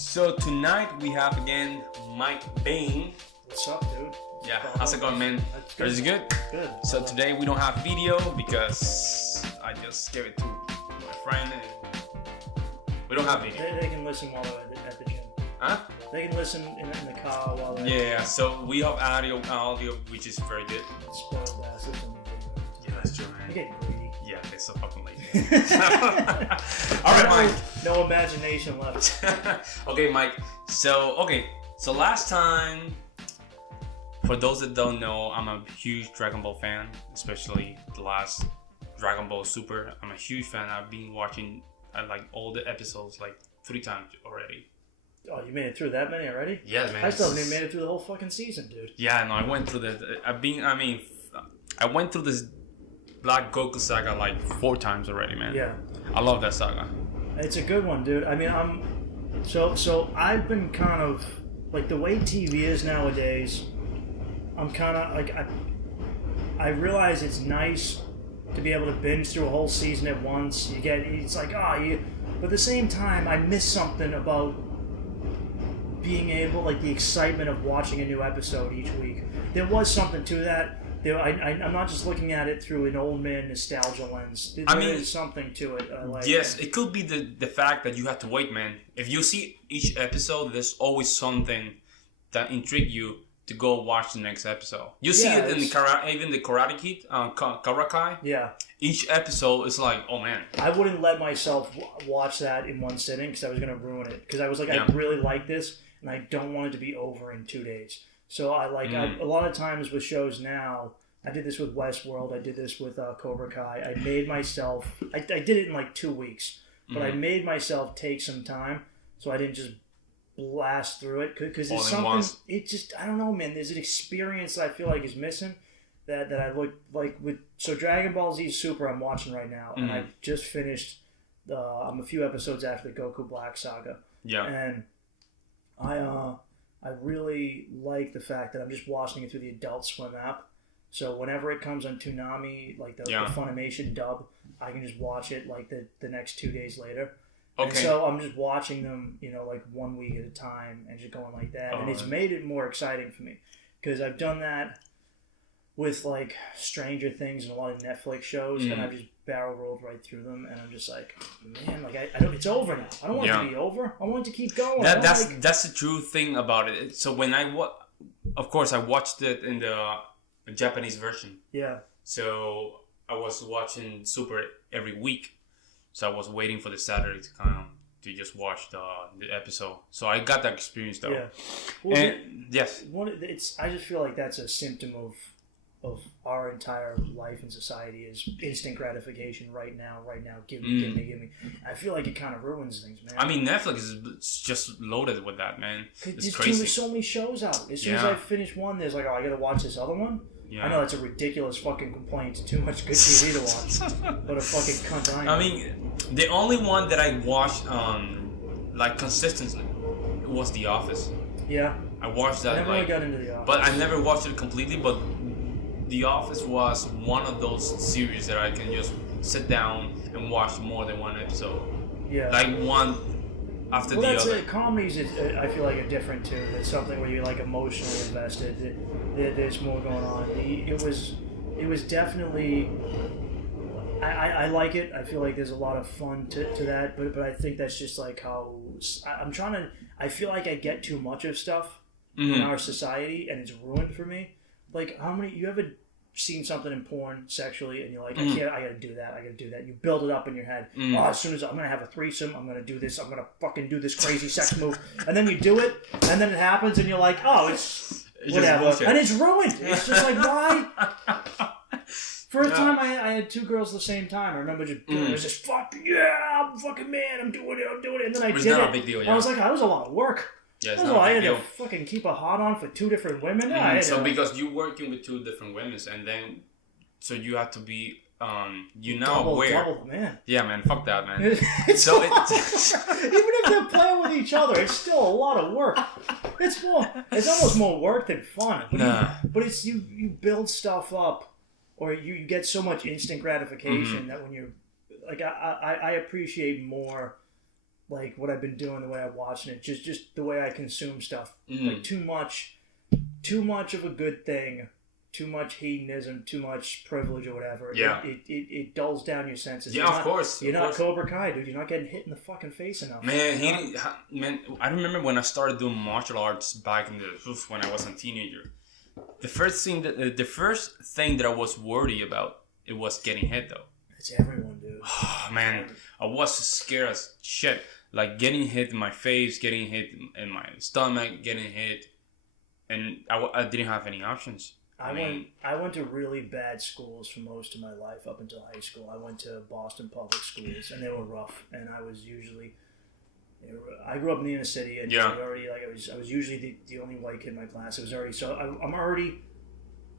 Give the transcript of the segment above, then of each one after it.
So tonight we have again Mike Bain. What's up, dude? Yeah, how's it going, man? Is it good? Good. So today we don't have video because I just gave it to my friend and we don't have video. They can listen while they're at the gym. Huh? They can listen in the car while they're Yeah, so we have audio which is very good. spoiled asses. Yeah, that's true, man. You're getting greedy. Yeah, they're so fucking lazy. Alright, Mike. No imagination left. Okay, Mike. So last time, for those that don't know, I'm a huge Dragon Ball fan, especially the last Dragon Ball Super. I'm a huge fan. I've been watching like all the episodes like 3 times already. Oh, you made it through that many already? Yeah, man. I still haven't even made it through the whole fucking season, dude. Yeah, no, I went through I went through this Black Goku saga like 4 times already, man. Yeah. I love that saga. It's a good one, dude. I mean, so I've been kind of like the way TV is nowadays. I'm kind of like I realize it's nice to be able to binge through a whole season at once. It's like but at the same time I miss something about being able, like the excitement of watching a new episode each week. There was something to that. I'm not just looking at it through an old man nostalgia lens. There is something to it. Yes, it could be the fact that you have to wait, man. If you see each episode, there's always something that intrigue you to go watch the next episode. You see it in even the Karate Kid, Cobra Kai. Yeah. Each episode is like, oh man. I wouldn't let myself watch that in one sitting because I was going to ruin it. Because I was like, I really like this, and I don't want it to be over in 2 days. So I a lot of times with shows now, I did this with Westworld, I did this with Cobra Kai. I made myself, I did it in like 2 weeks, but I made myself take some time so I didn't just blast through it because it's something, I don't know, man, there's an experience that I feel like is missing that I look like with, so Dragon Ball Z Super I'm watching right now, and I just finished, I'm a few episodes after the Goku Black saga. Yeah. And I really like the fact that I'm just watching it through the Adult Swim app. So whenever it comes on Toonami, like the Funimation dub, I can just watch it like the next 2 days later. Okay. And so I'm just watching them, like 1 week at a time and just going like that. And it's made it more exciting for me because I've done that with like Stranger Things and a lot of Netflix shows, and I've just barrel rolled right through them, and I'm just like, man, like I don't. It's over now. I don't want it to be over. I want it to keep going. That's the true thing about it. So when of course I watched it in the Japanese version. Yeah. So I was watching Super every week. So I was waiting for the Saturday to just watch the episode. So I got that experience though. Yeah. Well, yes. I just feel like that's a symptom of our entire life in society is instant gratification right now, give me. I feel like it kind of ruins things, man. I mean, Netflix is just loaded with that, man. It's crazy. There's so many shows out. As soon as I finish one, there's like, I gotta watch this other one. Yeah. I know that's a ridiculous fucking complaint. It's too much good TV to watch. But a fucking cunt I am. I mean, the only one that I watched like consistently was The Office. Yeah. I watched that. I never really got into The Office. But I never watched it completely, but The Office was one of those series that I can just sit down and watch more than one episode. Yeah. Like one after the other. Comedies, I feel like, are different too. It's something where you're like emotionally invested. There's more going on. It was definitely. I like it. I feel like there's a lot of fun to that, but I think that's just like how I'm trying to. I feel like I get too much of stuff in our society, and it's ruined for me. Like, how many you ever seen something in porn sexually and you're like, I gotta do that. You build it up in your head. Oh, as soon as I'm gonna have a threesome, I'm gonna do this, I'm gonna fucking do this crazy sex move. And then you do it, and then it happens, and you're like, oh, it's whatever. And it's ruined. It's just like, why? First time I had 2 girls at the same time. I remember just it was just, fuck yeah, I'm a fucking man, I'm doing it. And then I did it. A big deal, I was like, that was a lot of work. Yeah, I had to fucking keep a hot on for 2 different women. Because you're working with 2 different women, and then so you have to be aware. Double, man. Yeah, man. Fuck that, man. Even if they're playing with each other, it's still a lot of work. It's almost more work than fun. But it's you build stuff up, or you get so much instant gratification that when you're like, I appreciate more like what I've been doing, the way I'm watching it, just the way I consume stuff. Like too much of a good thing, too much hedonism, too much privilege or whatever. Yeah. It dulls down your senses. Yeah, of course. You're not Cobra Kai, dude. You're not getting hit in the fucking face enough. Man, I remember when I started doing martial arts back when I was a teenager. The first thing that I was worried about, it was getting hit though. It's everyone, dude. Oh, man, I was scared as shit. Like getting hit in my face, getting hit in my stomach, getting hit, and I didn't have any options. I went to really bad schools for most of my life up until high school. I went to Boston public schools, and they were rough. And I grew up in the inner city, and I was usually the only white kid in my class. It was already I'm already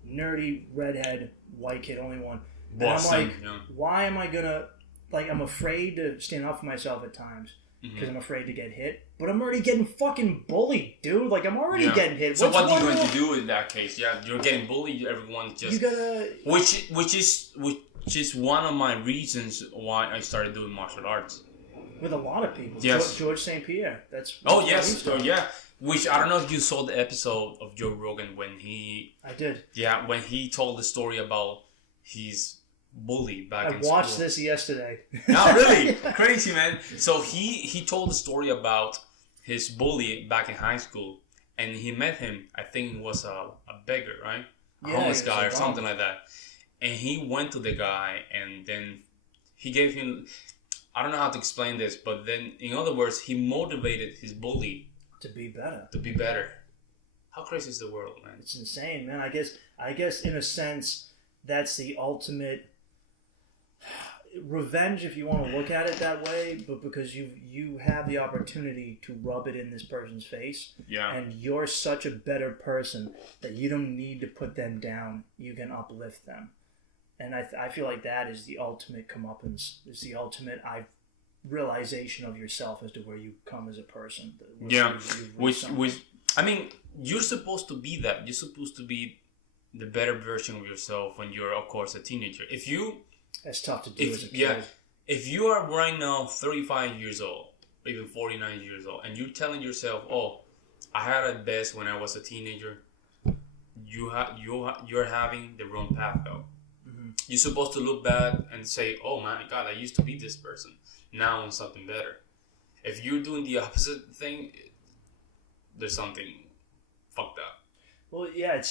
nerdy redhead white kid, only one. Boston, and I'm like, why am I gonna I'm afraid to stand up for myself at times because I'm afraid to get hit. But I'm already getting fucking bullied, dude. Like I'm already getting hit. So what are you going to do in that case? Yeah, you're getting bullied. Everyone's just which is one of my reasons why I started doing martial arts. With a lot of people. Yes. George St. Pierre. Yeah. Which I don't know if you saw the episode of Joe Rogan when he... I did. Yeah, when he told the story about his bully back in school. I watched this yesterday. No, really? Crazy, man. So he told the story about his bully back in high school. And he met him, I think it was a beggar, right? A homeless guy or something like that. And he went to the guy and then he gave him... I don't know how to explain this, but then, in other words, he motivated his bully to be better. How crazy is the world, man? It's insane, man. I guess in a sense, that's the ultimate revenge, if you want to look at it that way. But because you have the opportunity to rub it in this person's face, and you're such a better person that you don't need to put them down. You can uplift them. And I feel like that is the ultimate comeuppance. It's the ultimate realization of yourself as to where you come as a person. I mean, you're supposed to be that. You're supposed to be the better version of yourself when you're, of course, a teenager. That's tough to do as a kid. Yeah, if you are right now 35 years old, or even 49 years old, and you're telling yourself, "Oh, I had it best when I was a teenager," you're having the wrong path though. You're supposed to look back and say, "Oh my God, I used to be this person. Now I'm something better." If you're doing the opposite thing, there's something fucked up. Well, yeah,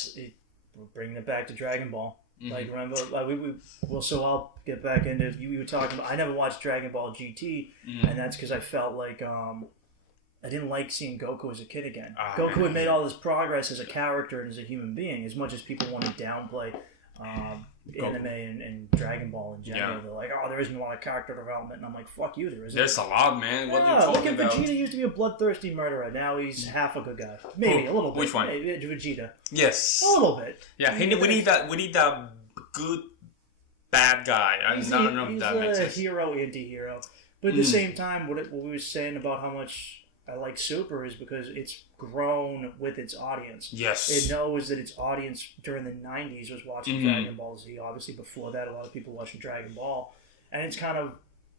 we're bringing it back to Dragon Ball. Like, remember, so I'll get back into, you were talking about, I never watched Dragon Ball GT, and that's because I felt like, I didn't like seeing Goku as a kid again. Goku had made all this progress as a character and as a human being, as much as people want to downplay anime and Dragon Ball in general. Yeah. They're like, oh, there isn't a lot of character development. And I'm like, fuck you, there isn't. There's a lot, man. What are you talking about? Vegeta used to be a bloodthirsty murderer. Now he's half a good guy. Maybe a little bit. Which one? Vegeta. Yes. A little bit. Yeah, we need that good bad guy. I don't know if that makes sense. He's a hero, anti-hero. But at the same time, what we were saying about how much I like Super is because it's grown with its audience. Yes. It knows that its audience during the 90s was watching Dragon Ball Z. Obviously, before that, a lot of people watching Dragon Ball. And it's kind of...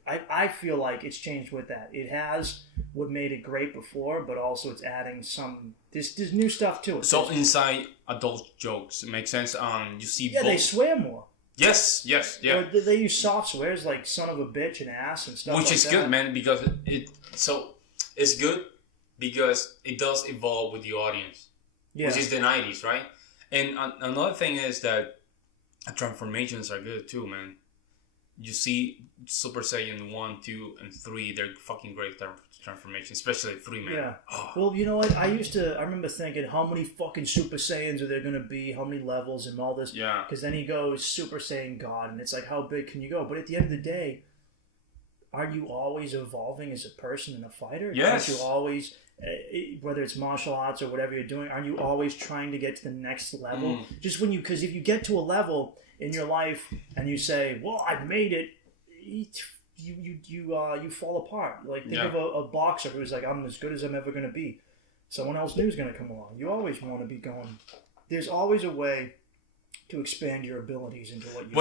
I feel like it's changed with that. It has what made it great before, but also it's adding some... There's new stuff to it. So inside adult jokes, it makes sense. You see both... they swear more. Yes, yeah. They use soft swears like son of a bitch and ass and stuff Which is good, man, because it's good because it does evolve with the audience, which is the 90s, right? And another thing is that transformations are good too, man. You see Super Saiyan 1, 2, and 3, they're fucking great transformations, especially 3, man. Yeah. Oh. Well, you know what? I remember thinking, how many fucking Super Saiyans are there going to be? How many levels and all this? Yeah. Because then he goes Super Saiyan God, and it's like, how big can you go? But at the end of the day, are you always evolving as a person and a fighter? Yes. Aren't you always, whether it's martial arts or whatever you're doing, aren't you always trying to get to the next level? Just because if you get to a level in your life and you say, well, I've made it, you fall apart. Like, think of a boxer who's like, I'm as good as I'm ever going to be. Someone else new is going to come along. You always want to be going. There's always a way to expand your abilities into what you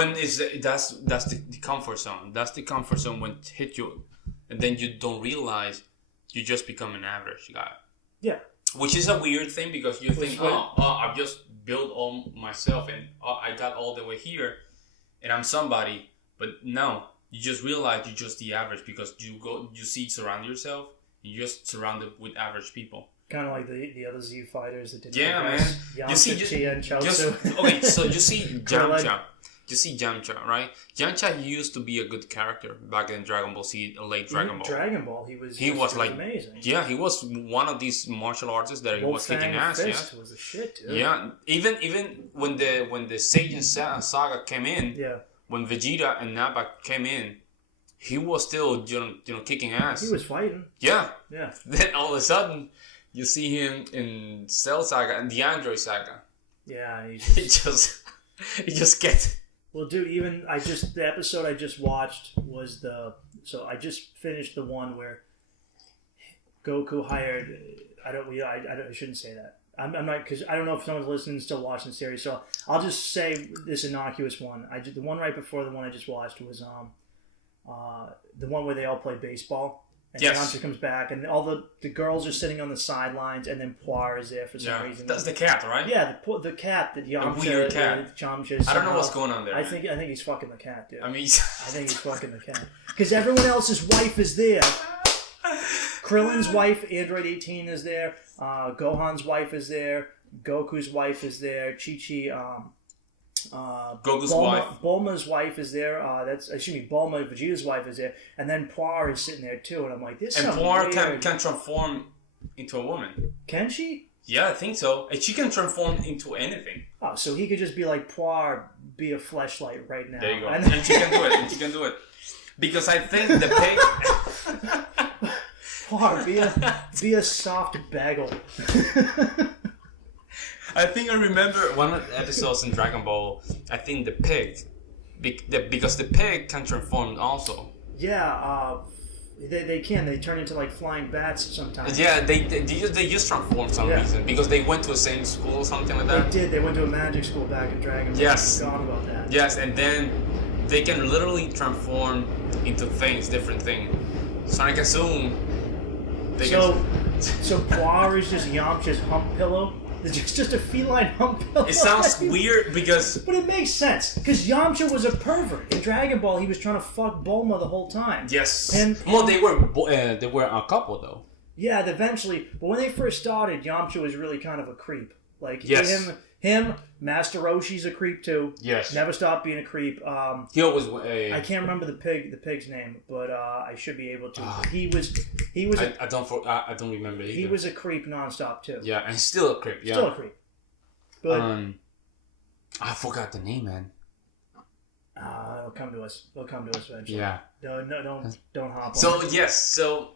that's the comfort zone. That's the comfort zone when it hit you, and then you don't realize you just become an average guy. Yeah. Which is a weird thing because you think, I've just built all myself and I got all the way here and I'm somebody. But no, you just realize you're just the average because you surround yourself, you're just surrounded with average people. Kind of like the other Z fighters that did. Yeah, man. You see, okay, so you see Yamcha. You see Yamcha, right? Yamcha used to be a good character back in Dragon Ball Z, late Dragon Ball. Dragon Ball, he was like amazing. Yeah, he was one of these martial artists that he was kicking ass. Fist was a shit, dude. Yeah, even when the Saiyan saga came in, when Vegeta and Nappa came in, he was still kicking ass. He was fighting. Yeah. Yeah. Then all of a sudden, you see him in Cell Saga and the Android Saga. Yeah, he just gets. Well, dude, the episode I just watched was so I just finished the one where Goku hired. I shouldn't say that. I'm not, because I don't know if someone's listening and still watching the series. So I'll just say this innocuous one. The one right before the one I just watched was the one where they all play baseball. And Yamcha comes back, and all the girls are sitting on the sidelines, and then Poir is there for some reason. That's the cat, right? Yeah, the cat that Yamcha. The weird cat. Yamcha. I don't know what's going on there. I think he's fucking the cat, dude. I mean, I think he's fucking the cat because everyone else's wife is there. Krillin's wife, Android 18, is there. Gohan's wife is there. Goku's wife is there. Chi-Chi. Goku's wife. Bulma's wife is there. Bulma, Vegeta's wife is there, and then Poir is sitting there too. And I'm like, this. And Poir can transform into a woman. Can she? Yeah, I think so. And she can transform into anything. Oh, so he could just be like Poir, be a fleshlight right now. There you go. And she can do it. Because I think the pig. Poir, be a soft bagel. I think I remember one of the episodes in Dragon Ball. I think the pig, because the pig can transform also. Yeah, they can. They turn into like flying bats sometimes. Yeah, they just transform for some reason because they went to the same school or something like that. They did. They went to a magic school back in Dragon Ball. Yes. I forgot about that. Yes, and then they can literally transform into different things. So I can assume. So Poir is just Yamcha's hump pillow. It's just a feline hump pillow. It sounds weird because... But it makes sense. Because Yamcha was a pervert. In Dragon Ball, he was trying to fuck Bulma the whole time. Yes. Well, they were a couple, though. Yeah, eventually. But when they first started, Yamcha was really kind of a creep. Like, him, Master Roshi's a creep, too. Yes. Never stopped being a creep. He always... I can't remember the pig's name, but I should be able to. He was. I don't remember either. He was a creep nonstop too. Yeah, and he's still a creep. Yeah, still a creep. But I forgot the name, man. It'll come to us. It'll come to us eventually. Yeah. No, don't hop on. So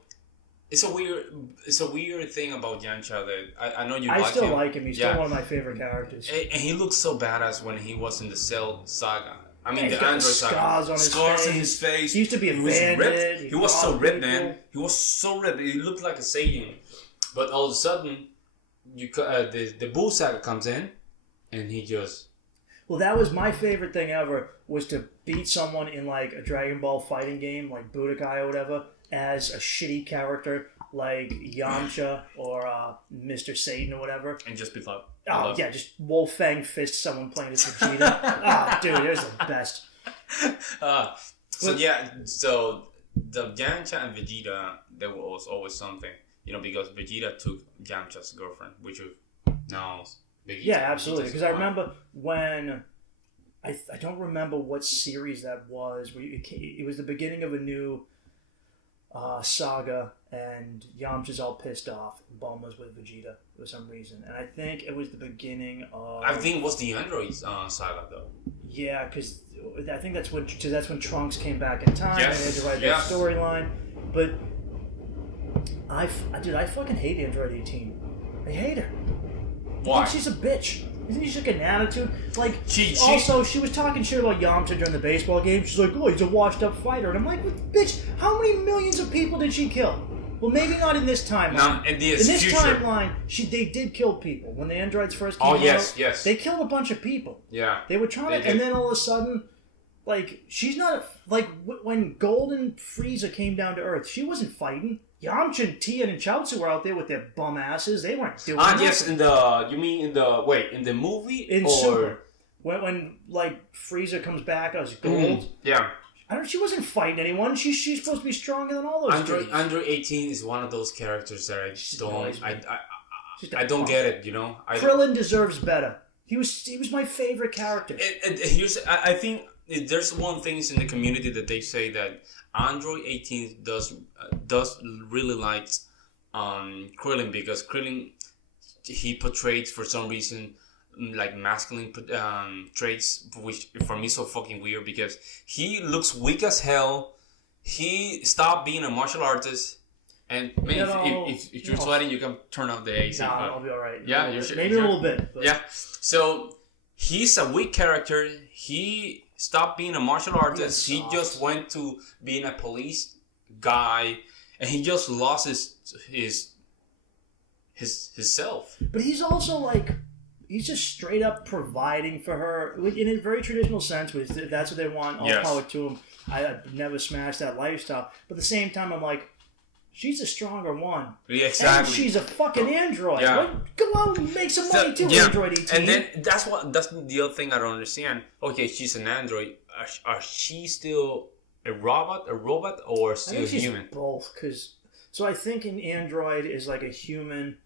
it's a weird thing about Yamcha that I know you like him. I still like him. He's still one of my favorite characters. And he looked so badass when he was in the Cell Saga. I mean, the Android Saga. Scars on his face. He used to be a bandit. He was so ripped, man. He was so ripped. He looked like a Saiyan. But all of a sudden, the Buu Saga comes in, and he just... Well, that was my favorite thing ever, was to beat someone in like a Dragon Ball fighting game, like Budokai or whatever, as a shitty character like Yamcha or Mr. Satan or whatever. And just be like... Oh, yeah, just Wolf Fang fist someone playing as Vegeta. Dude, there's the best. So the Yamcha and Vegeta, there was always something, because Vegeta took Yamcha's girlfriend, which now Vegeta. Yeah, absolutely. Because I remember when I don't remember what series that was. It was the beginning of a new saga, and Yamcha's all pissed off. Bulma's with Vegeta for some reason, and I think it was the beginning of... I think it was the Android saga, though. Yeah, because I think that's when Trunks came back in time, and they had to write that storyline. But I fucking hate Android 18. I hate her. Why? She's a bitch. Isn't she like an attitude? Like, she was talking shit about Yamcha during the baseball game. She's like, oh, he's a washed-up fighter. And I'm like, bitch, how many millions of people did she kill? Well, maybe not in this timeline. No, in this timeline, they did kill people. When the androids first came out, they killed a bunch of people. Yeah. They were trying to... And then all of a sudden, like, she's not... Like, when Golden Frieza came down to Earth, she wasn't fighting. Yamcha and Tien and Chaozu were out there with their bum asses. They weren't doing nothing. Yes, in the movie? In Super. When like, Frieza comes back as gold. Yeah. She wasn't fighting anyone. She's supposed to be stronger than all those dudes. Android 18 is one of those characters that I don't get it, you know? Krillin deserves better. He was my favorite character. I think there's one thing in the community that they say that Android 18 does really like Krillin, because Krillin, he portrays for some reason like masculine traits, which for me is so fucking weird, because he looks weak as hell. He stopped being a martial artist, and if you're sweating, you can turn off the AC. Nah, I'll be alright. Yeah, maybe a little bit. But. Yeah, so he's a weak character. He stopped being a martial artist. He just went to being a police guy, and he just lost his self. But he's also like, he's just straight up providing for her in a very traditional sense. Which if that's what they want, all power to him. I never smashed that lifestyle. But at the same time, I'm like, she's a stronger one. Yeah, exactly. And she's a fucking android. Yeah. Go out and make some money too, Android 18. And then that's the other thing I don't understand. Okay, she's an android. Are she still a robot, or still I think human? She's both. So I think an android is like a human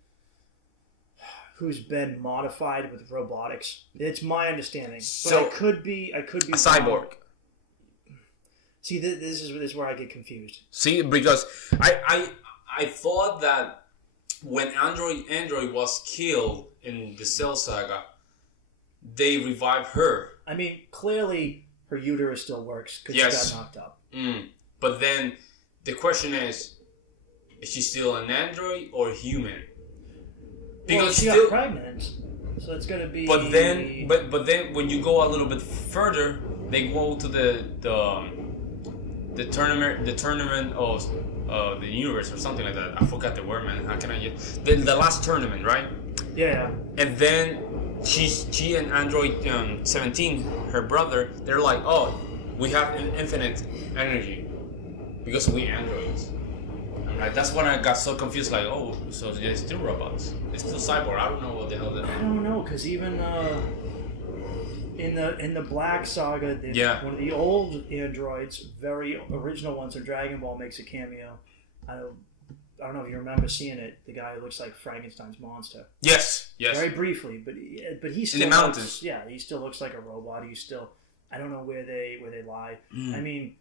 who's been modified with robotics. It's my understanding. But I could be a cyborg. See, this is where I get confused. See, because I thought that when Android was killed in the Cell Saga, they revived her. I mean, clearly her uterus still works because she got knocked up. But then the question is she still an android or human? Because she got pregnant, so it's gonna be. But then when you go a little bit further, they go to the tournament of the universe or something like that. I forgot the word, man. How can I get the last tournament, right? Yeah. And then she and Android 17, her brother, they're like, oh, we have infinite energy because we androids. I'm like, that's when I got so confused. Like, oh, so they're still robots? It's still cyborg. I don't know what the hell they're. I don't know, because even in the Black Saga, one of the old androids, very original ones of Dragon Ball, makes a cameo. I don't know if you remember seeing it. The guy who looks like Frankenstein's monster. Yes. Very briefly, but he still in the mountains. He still looks like a robot. I don't know where they lie. I mean,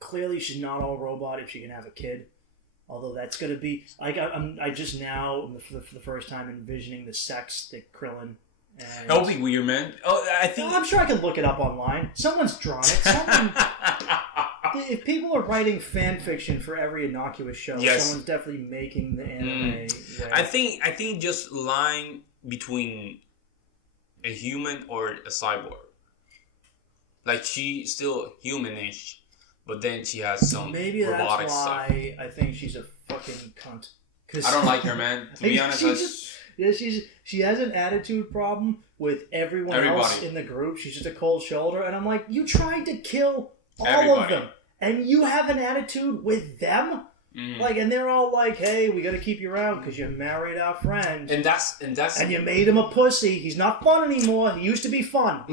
clearly she's not all robot if she can have a kid. Although that's gonna be like I just now for the first time envisioning the sex that Krillin. That would be weird, man. Oh, I'm sure I can look it up online. Someone's drawn it. If people are writing fan fiction for every innocuous show, someone's definitely making the anime. I think just lying between a human or a cyborg. Like, she's still humanish, but then she has some robotic stuff. Maybe that's why I think she's a fucking cunt. I don't like her, man. To be honest, she has an attitude problem with everybody else in the group. She's just a cold shoulder, and I'm like, you tried to kill all of them, and you have an attitude with them. Like, and they're all like, "Hey, we got to keep you around because you married our friend, and you made him a pussy. He's not fun anymore. He used to be fun.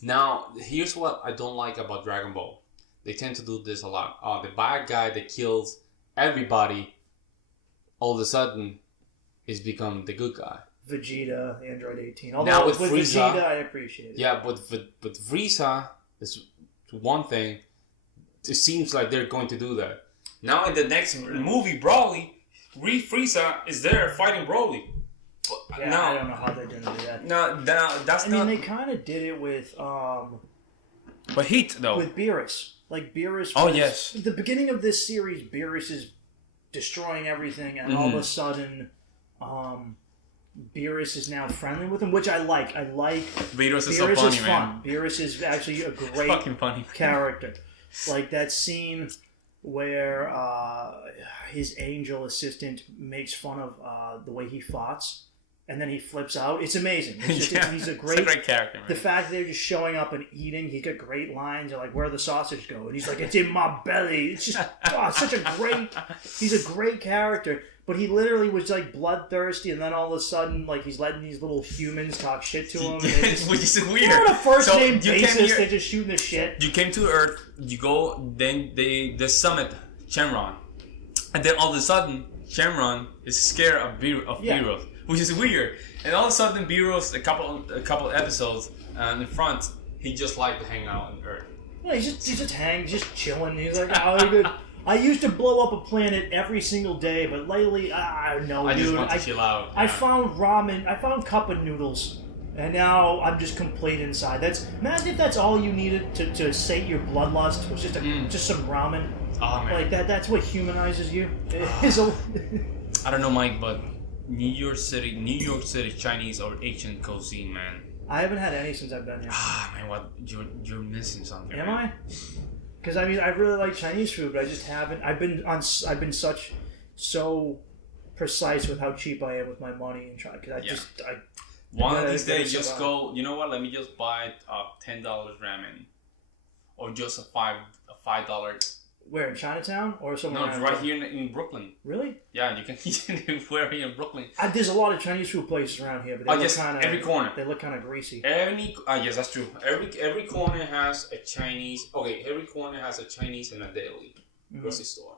Now, here's what I don't like about Dragon Ball. They tend to do this a lot. The bad guy that kills everybody, all of a sudden, is become the good guy. Vegeta, Android 18. Although now with Frieza, Vegeta, I appreciate it. Yeah, but Frieza is one thing. It seems like they're going to do that. Now in the next movie, Broly, Frieza is there fighting Broly. Yeah, I don't know how they're going to do that. No, that's not... I mean, they kind of did it with... But Heat, though. With Beerus. Like, Beerus... Oh, yes. At the beginning of this series, Beerus is destroying everything, and all of a sudden... Beerus is now friendly with him, which I like. Beerus is so funny, man. Beerus is actually a great fucking funny character. Like that scene where his angel assistant makes fun of the way he fights, and then he flips out. It's amazing. He's a great character. Man. The fact that they're just showing up and eating, he's got great lines. They're like, "Where the sausage go?" And he's like, "It's in my belly." It's just such a great. He's a great character, but he literally was like bloodthirsty, and then all of a sudden, like he's letting these little humans talk shit to him. Which is weird. You know, on a first name basis, they're just shooting the shit. You came to Earth. You go. Then they summit Shenron, and then all of a sudden, Shenron is scared of Beerus. Which is weird, and all of a sudden, Beerus, a couple episodes in front, he just liked to hang out on Earth. Yeah, he's just chilling. He's like, "Oh, good." I used to blow up a planet every single day, but lately, I don't know, I dude. just want to chill out. I found ramen. I found cup of noodles, and now I'm just complete inside. Imagine if that's all you needed to sate your bloodlust was just some ramen. Oh man, like that. That's what humanizes you. I don't know, Mike, but. New York City Chinese or Asian cuisine, man. I haven't had any since I've been here. Man, what you're missing something. Am I? Because I mean, I really like Chinese food, but I just haven't. I've been so precise with how cheap I am with my money and try because one of these days just go. You know what? Let me just buy $10 ramen, or just a $5. Where, in Chinatown or somewhere? No, right here in Brooklyn. Really? Yeah, you can eat anywhere here in Brooklyn. There's a lot of Chinese food places around here, but they look kind of every corner. They look kind of greasy. Yes, that's true. Every corner has a Chinese. Okay, every corner has a Chinese and a deli grocery store.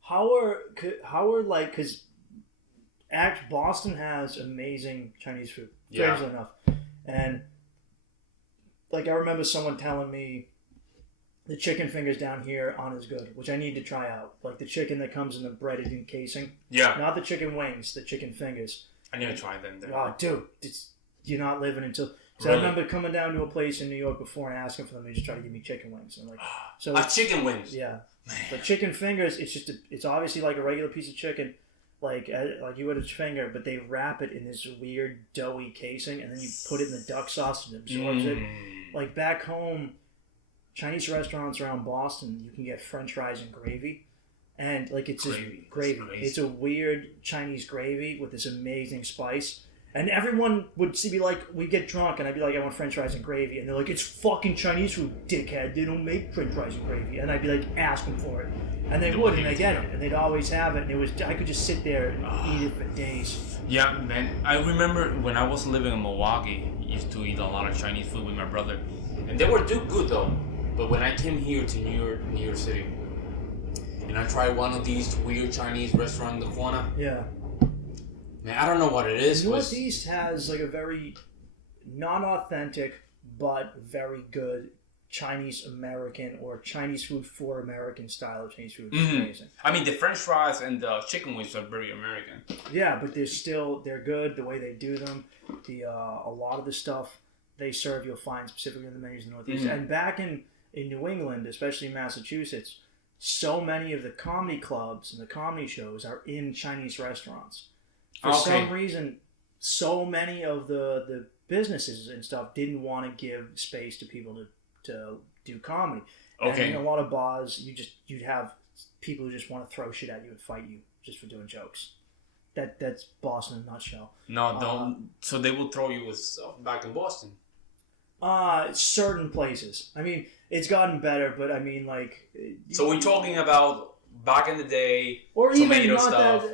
How are like because Boston has amazing Chinese food, strangely enough, and like I remember someone telling me. The chicken fingers down here aren't as good, which I need to try out. Like the chicken that comes in the breaded in casing. Yeah. Not the chicken wings, the chicken fingers. I need to try them there. Oh, dude. You're not living until... So really? I remember coming down to a place in New York before and asking for them. They just try to give me chicken wings. And chicken wings? Yeah. But chicken fingers, it's obviously like a regular piece of chicken. Like you would a finger, but they wrap it in this weird doughy casing, and then you put it in the duck sauce and it absorbs it. Like back home... Chinese restaurants around Boston, you can get French fries and gravy, and like it's gravy. It's a weird Chinese gravy with this amazing spice, and everyone would be like, we get drunk, and I'd be like, I want French fries and gravy, and they're like, it's fucking Chinese food, dickhead. They don't make French fries and gravy, and I'd be like, ask them for it, and they would, and they get it, and they'd always have it, and I could just sit there and eat it for days. Yeah, man. I remember when I was living in Milwaukee, I used to eat a lot of Chinese food with my brother, and they were good though. But when I came here to New York City, and I tried one of these weird Chinese restaurants in the corner. Yeah. Man, I don't know what it is. Northeast has like a very non-authentic but very good Chinese American or Chinese food for American style of Chinese food. It's amazing. I mean, the French fries and the chicken wings are very American. Yeah, but they're good the way they do them. A lot of the stuff they serve you'll find specifically in the menus in the Northeast. And back in New England, especially in Massachusetts, so many of the comedy clubs and the comedy shows are in Chinese restaurants. For some reason, so many of the businesses and stuff didn't want to give space to people to do comedy. Okay. And in a lot of bars, you'd have people who just want to throw shit at you and fight you just for doing jokes. That's Boston in a nutshell. No, don't. So they will throw you with stuff back in Boston. Certain places. I mean, it's gotten better, but I mean, like. So we're talking about back in the day, or even tomato not stuff.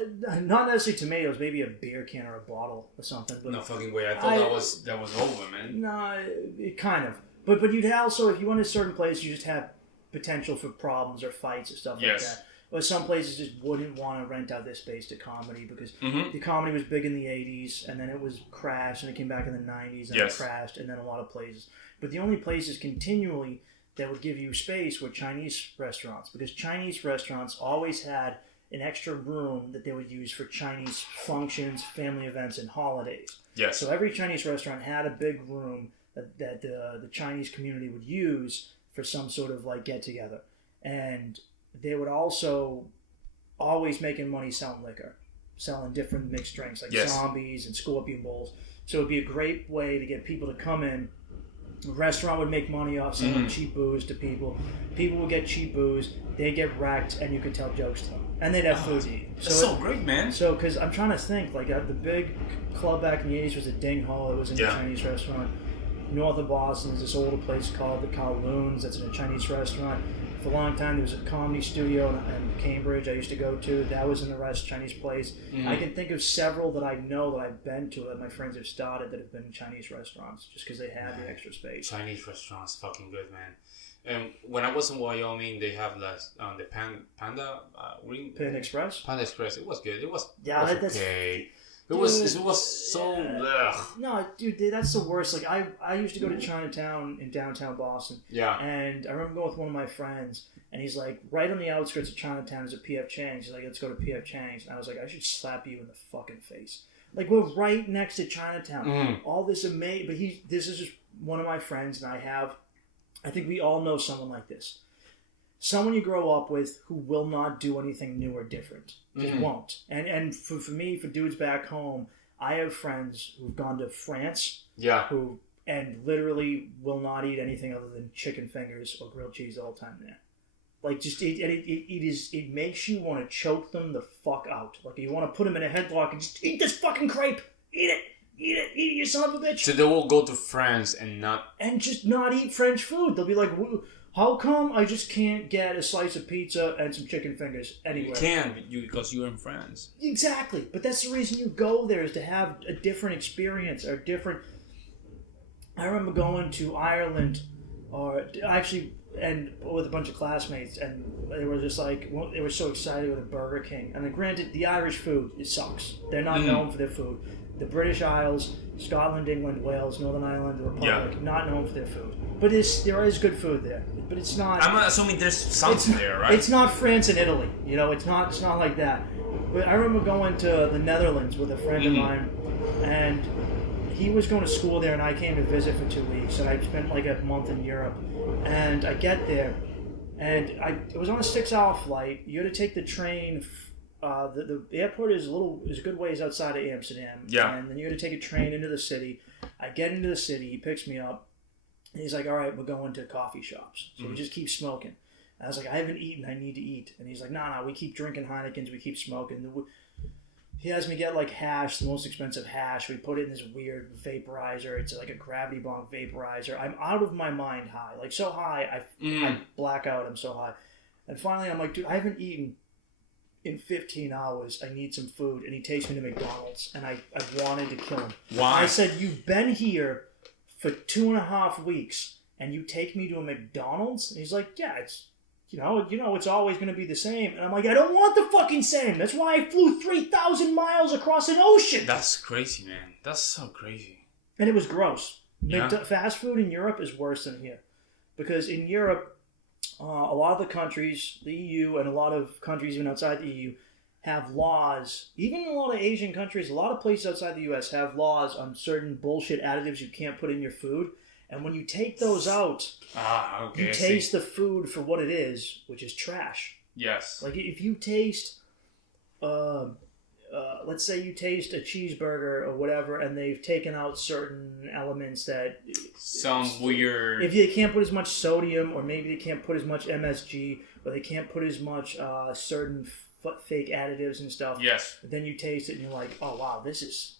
Not necessarily tomatoes. Maybe a beer can or a bottle or something. But no fucking way. I thought that was over, man. No, it kind of. But you'd also, if you went to a certain place, you just have potential for problems or fights or stuff like that. But some places just wouldn't want to rent out their space to comedy because the comedy was big in the 80s and then it was crashed and it came back in the 90s and it crashed and then a lot of places. But the only places continually that would give you space were Chinese restaurants because Chinese restaurants always had an extra room that they would use for Chinese functions, family events, and holidays. Yes. So every Chinese restaurant had a big room that the Chinese community would use for some sort of like get-together. And they would also always making money selling liquor, selling different mixed drinks like zombies and scorpion bowls. So it would be a great way to get people to come in. The restaurant would make money off selling cheap booze to people. People would get cheap booze. They get wrecked, and you could tell jokes to them. And they'd have food to eat. That's so great, man. So, because I'm trying to think, like, the big club back in the 80s was a Ding Ho. It was in a Chinese restaurant. North of Boston, there's this older place called the Kowloons. That's in a Chinese restaurant. For a long time, there was a comedy studio in Cambridge I used to go to. That was in a Chinese place. I can think of several that I know that I've been to that my friends have started that have been Chinese restaurants just because they had the extra space. Chinese restaurants, fucking good, man. And when I was in Wyoming, they have the Panda Express. Panda Express. It was good. It was that's okay. It was so. Ugh. No, dude, that's the worst. Like I used to go to Chinatown in downtown Boston. Yeah. And I remember going with one of my friends, and he's like, right on the outskirts of Chinatown is a P.F. Chang's. He's like, let's go to P.F. Chang's. And I was like, I should slap you in the fucking face. Like, we're right next to Chinatown. All this amazing, but this is just one of my friends, and I think we all know someone like this. Someone you grow up with who will not do anything new or different. Just won't. And for me, for dudes back home, I have friends who've gone to France. Yeah. And literally will not eat anything other than chicken fingers or grilled cheese the whole time there. Like, just it makes you want to choke them the fuck out. Like, you want to put them in a headlock and just eat this fucking crepe. Eat it, you son of a bitch. So they will go to France and just not eat French food. They'll be like, how come I just can't get a slice of pizza and some chicken fingers anywhere? You can, because you're in France. Exactly. But that's the reason you go there, is to have a different experience or different... I remember going to Ireland, and with a bunch of classmates, and they were just like, they were so excited with a Burger King. And then granted, the Irish food, it sucks. They're not known for their food. The British Isles, Scotland, England, Wales, Northern Ireland, the Republic, not known for their food. But there is good food there. But it's not... I'm assuming there's something there, right? It's not France and Italy. You know, it's not like that. But I remember going to the Netherlands with a friend of mine, and he was going to school there, and I came to visit for 2 weeks, and I spent like a month in Europe. And I get there, and it was on a 6-hour flight. You had to take the train. The airport is a good ways outside of Amsterdam. Yeah. And then you had to take a train into the city. I get into the city. He picks me up. And he's like, all right, we're going to coffee shops. So we just keep smoking. And I was like, I haven't eaten. I need to eat. And he's like, no, we keep drinking Heinekens. We keep smoking. He has me get like hash, the most expensive hash. We put it in this weird vaporizer. It's like a gravity bomb vaporizer. I'm out of my mind high. Like, so high, I black out. I'm so high. And finally, I'm like, dude, I haven't eaten in 15 hours. I need some food. And he takes me to McDonald's. And I wanted to kill him. Why? I said, you've been here for 2.5 weeks, and you take me to a McDonald's? And he's like, yeah, it's... You know, it's always going to be the same. And I'm like, I don't want the fucking same. That's why I flew 3,000 miles across an ocean. That's crazy, man. That's so crazy. And it was gross. Yeah. Fast food in Europe is worse than here. Because in Europe, a lot of the countries, the EU, and a lot of countries even outside the EU, have laws. Even in a lot of Asian countries, a lot of places outside the US have laws on certain bullshit additives you can't put in your food. And when you take those out, you taste the food for what it is, which is trash. Yes. Like if you taste, let's say you taste a cheeseburger or whatever, and they've taken out certain elements that... Some weird... If they can't put as much sodium, or maybe they can't put as much MSG, or they can't put as much certain fake additives and stuff. Yes. Then you taste it and you're like, oh wow, this is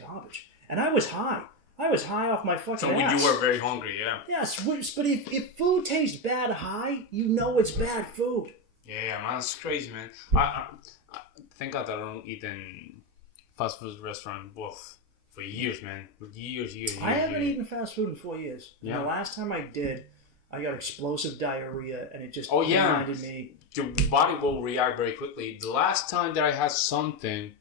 garbage. And I was high. I was high off my fucking ass. So you were very hungry, yeah. Yes, but if food tastes bad high, you know it's bad food. Yeah, man, that's crazy, man. I thank God I don't eat in fast food restaurant for years, man. Years. I haven't eaten fast food in 4 years. Yeah. And the last time I did, I got explosive diarrhea, and it just reminded me. Your body will react very quickly. The last time that I had something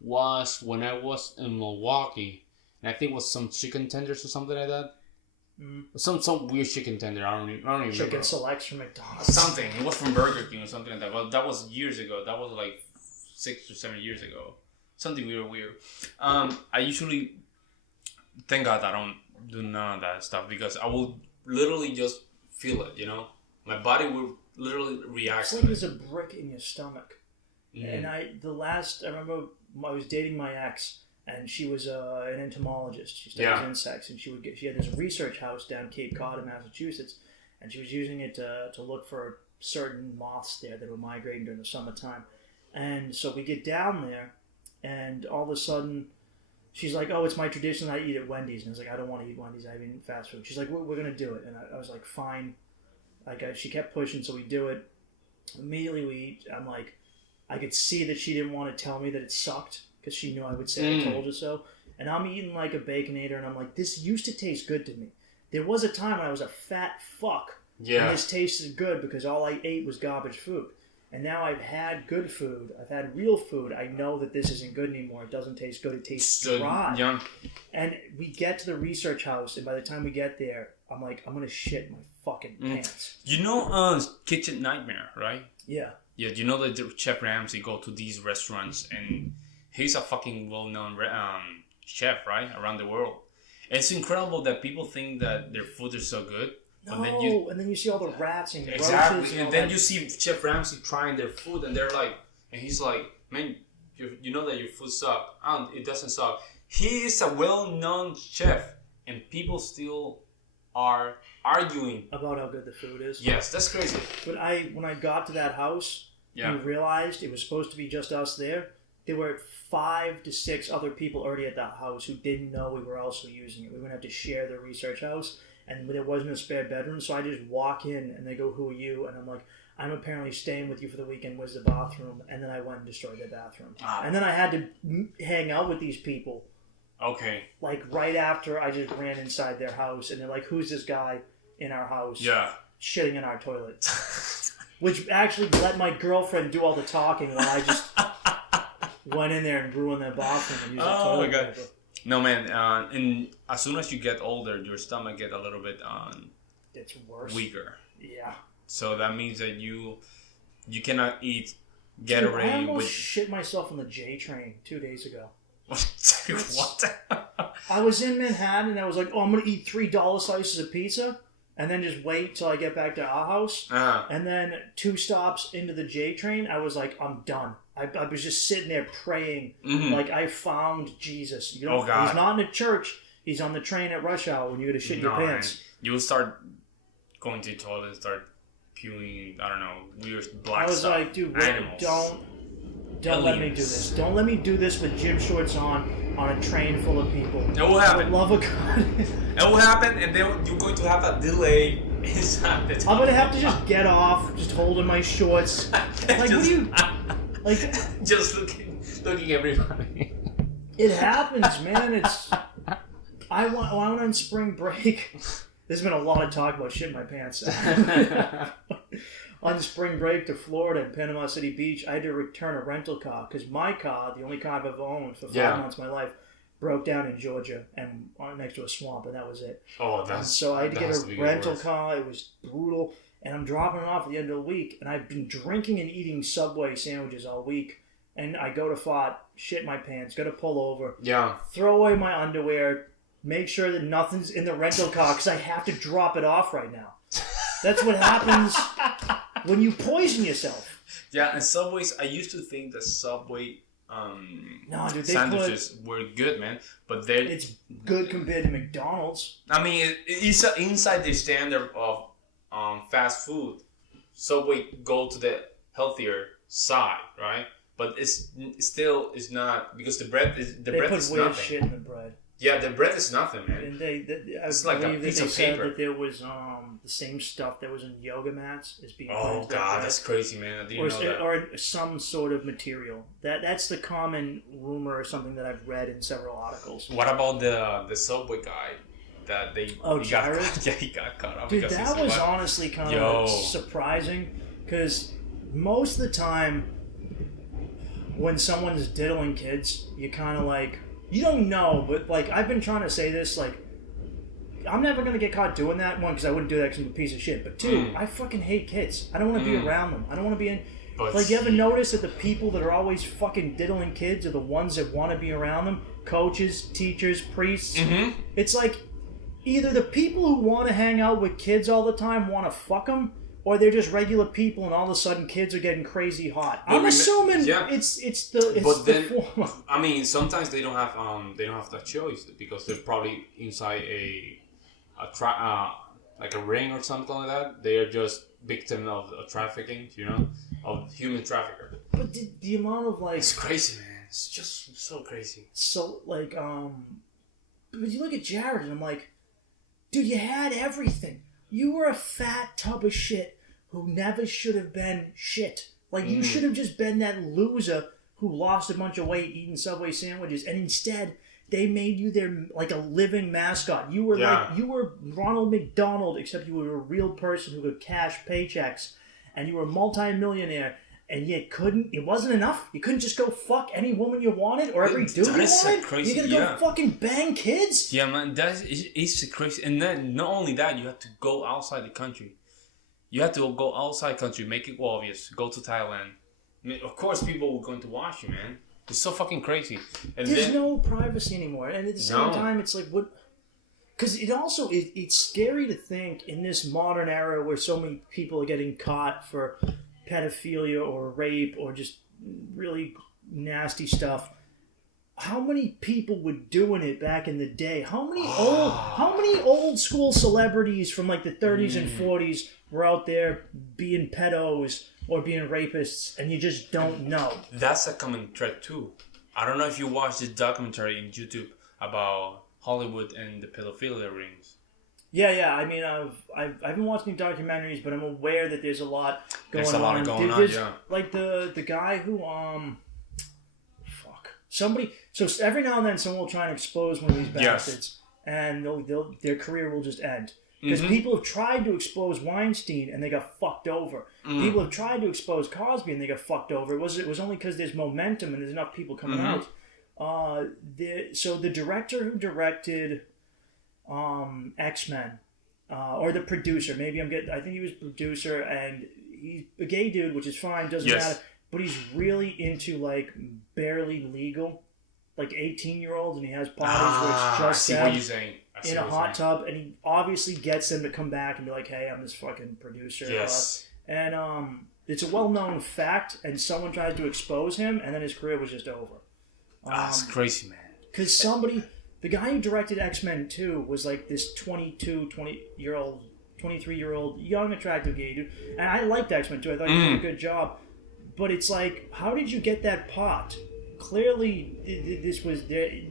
was when I was in Milwaukee. And I think it was some chicken tenders or something like that. Some weird chicken tender. I don't even remember. Chicken selects from McDonald's. Something. It was from Burger King or something like that. Well, that was years ago. That was like 6 or 7 years ago. Something weird. I usually, thank God I don't do none of that stuff, because I will literally just feel it, you know? My body will literally react. It's like there's a brick in your stomach. And I remember I was dating my ex, and she was an entomologist. She studies insects, and she had this research house down Cape Cod in Massachusetts, and she was using it to look for certain moths there that were migrating during the summertime. And so we get down there, and all of a sudden, she's like, "Oh, it's my tradition I eat at Wendy's." And I was like, "I don't want to eat Wendy's. I eat fast food." She's like, "We're going to do it." And I was like, "Fine." Like, she kept pushing, so we do it. Immediately we eat. I'm like, I could see that she didn't want to tell me that it sucked, because she knew I would say I told her so. And I'm eating like a Baconator, and I'm like, this used to taste good to me. There was a time when I was a fat fuck, and this tasted good because all I ate was garbage food. And now I've had good food. I've had real food. I know that this isn't good anymore. It doesn't taste good. It tastes dry. Yeah. And we get to the research house, and by the time we get there, I'm like, I'm going to shit my fucking pants. You know Kitchen Nightmare, right? Yeah. Yeah, you know that Chef Ramsey go to these restaurants, and he's a fucking well-known chef, right? Around the world. And it's incredible that people think that their food is so good. No, and then you see all the rats and roaches and then you see Chef Ramsey trying their food, and they're like, and he's like, man, you know that your food sucks. It doesn't suck. He is a well-known chef, and people still are arguing about how good the food is. Yes, that's crazy. But when I got to that house, we realized it was supposed to be just us there. There were 5 to 6 other people already at that house who didn't know we were also using it. We were going to have to share the research house. And there wasn't a spare bedroom, so I just walk in, and they go, "Who are you?" And I'm like, "I'm apparently staying with you for the weekend. Where's the bathroom?" And then I went and destroyed the bathroom. And then I had to hang out with these people. Okay. Like, right after I just ran inside their house, and they're like, "Who's this guy in our house shitting in our toilet?" Which actually let my girlfriend do all the talking while I just went in there and ruined their bathroom and used the toilet paper. No, man, and as soon as you get older, your stomach get a little bit it's worse. Weaker. Yeah. So that means that you cannot eat Gatorade. I almost shit myself on the J train 2 days ago. What? I was in Manhattan, and I was like, "Oh, I'm going to eat $3 slices of pizza, and then just wait till I get back to our house." And then 2 stops into the J train, I was like, "I'm done." I was just sitting there praying, like I found Jesus. You know, he's not in a church. He's on the train at rush hour when you're going to shit your pants. Man. You'll start going to the toilet and start pewing, I don't know, weird black stuff. I was like, dude, don't let me do this. Don't let me do this with gym shorts on a train full of people. It will happen. For the love of God. It will happen, and then you're going to have a delay inside the I'm going to have to just get off, just holding my shorts. Like, what do you... Like, just looking everybody. It happens, man. I went on spring break. There's been a lot of talk about shit in my pants. On spring break to Florida and Panama City Beach, I had to return a rental car because my car, the only car I've ever owned for 5 months of my life, broke down in Georgia and next to a swamp, and that was it. So I had to get a rental car. It was brutal. And I'm dropping it off at the end of the week. And I've been drinking and eating Subway sandwiches all week. And I go to fart, shit my pants, go to pull over, throw away my underwear, make sure that nothing's in the rental car because I have to drop it off right now. That's what happens when you poison yourself. Yeah, and Subways, I used to think that Subway sandwiches were good, man. But it's good compared to McDonald's. I mean, it's inside the standard of fast food. Subway go to the healthier side, right? But it's still is not, because the bread is they bread put is weird nothing. Shit in the bread. Yeah, the bread is nothing, man. And it's like a piece of paper. That there was the same stuff that was in yoga mats is being. Oh God, that's crazy, man! I didn't know that. Or some sort of material. That's the common rumor or something that I've read in several articles. What about the Subway guy? That he got cut off. Dude, that was honestly kind of surprising, because most of the time when someone's diddling kids, you kind of like, you don't know, but like I've been trying to say this, like I'm never gonna get caught doing that. One, because I wouldn't do that because I'm a piece of shit. But two, I fucking hate kids. I don't want to be around them. I don't want to be in. But like, you ever notice that the people that are always fucking diddling kids are the ones that want to be around them? Coaches, teachers, priests. It's like, either the people who want to hang out with kids all the time want to fuck them, or they're just regular people, and all of a sudden kids are getting crazy hot. I'm assuming it's the former. I mean, sometimes they don't have that choice, because they're probably inside a like a ring or something like that. They are just victim of trafficking, of human trafficker. But the amount of like... It's crazy, man. It's just so crazy. So, like, but you look at Jared and I'm like, dude, you had everything. You were a fat tub of shit who never should have been shit. Like, you should have just been that loser who lost a bunch of weight eating Subway sandwiches, and instead they made you like a living mascot. You were you were Ronald McDonald, except you were a real person who could cash paychecks, and you were a multi-millionaire. And yet it wasn't enough? You couldn't just go fuck any woman you wanted or every dude you wanted? Crazy, you gotta go fucking bang kids? Yeah, man, it's crazy. And then, not only that, you have to go outside the country. You have to go outside country, make it obvious. Go to Thailand. I mean, of course, people were going to watch you, man. It's so fucking crazy. And there's no privacy anymore. And at the same time, it's like, what... Because it's scary to think in this modern era where so many people are getting caught for... pedophilia or rape or just really nasty stuff. How many people were doing it back in the day? How many old school celebrities from like the 30s and 40s were out there being pedos or being rapists and you just don't know? That's a common thread too. I don't know if you watched this documentary in YouTube about Hollywood and the pedophilia rings. Yeah. I mean, I've been watching documentaries, but I'm aware that there's a lot going on. There's a lot going on, yeah. Like the guy who So every now and then, someone will try and expose one of these bastards, and their career will just end because people have tried to expose Weinstein and they got fucked over. People have tried to expose Cosby and they got fucked over. It was only because there's momentum and there's enough people coming out. So the director who directed X-Men, or the producer, I think he was producer, and he's a gay dude, which is fine, doesn't matter, but he's really into like barely legal, like 18-year-olds, and he has parties where it's just them in a hot tub, and he obviously gets them to come back and be like, hey, I'm this fucking producer. And it's a well-known fact, and someone tried to expose him, and then his career was just over. That's crazy, man. Because the guy who directed X-Men 2 was like this 23-year-old young, attractive gay dude. And I liked X-Men 2. I thought he did a good job. But it's like, how did you get that part? Clearly,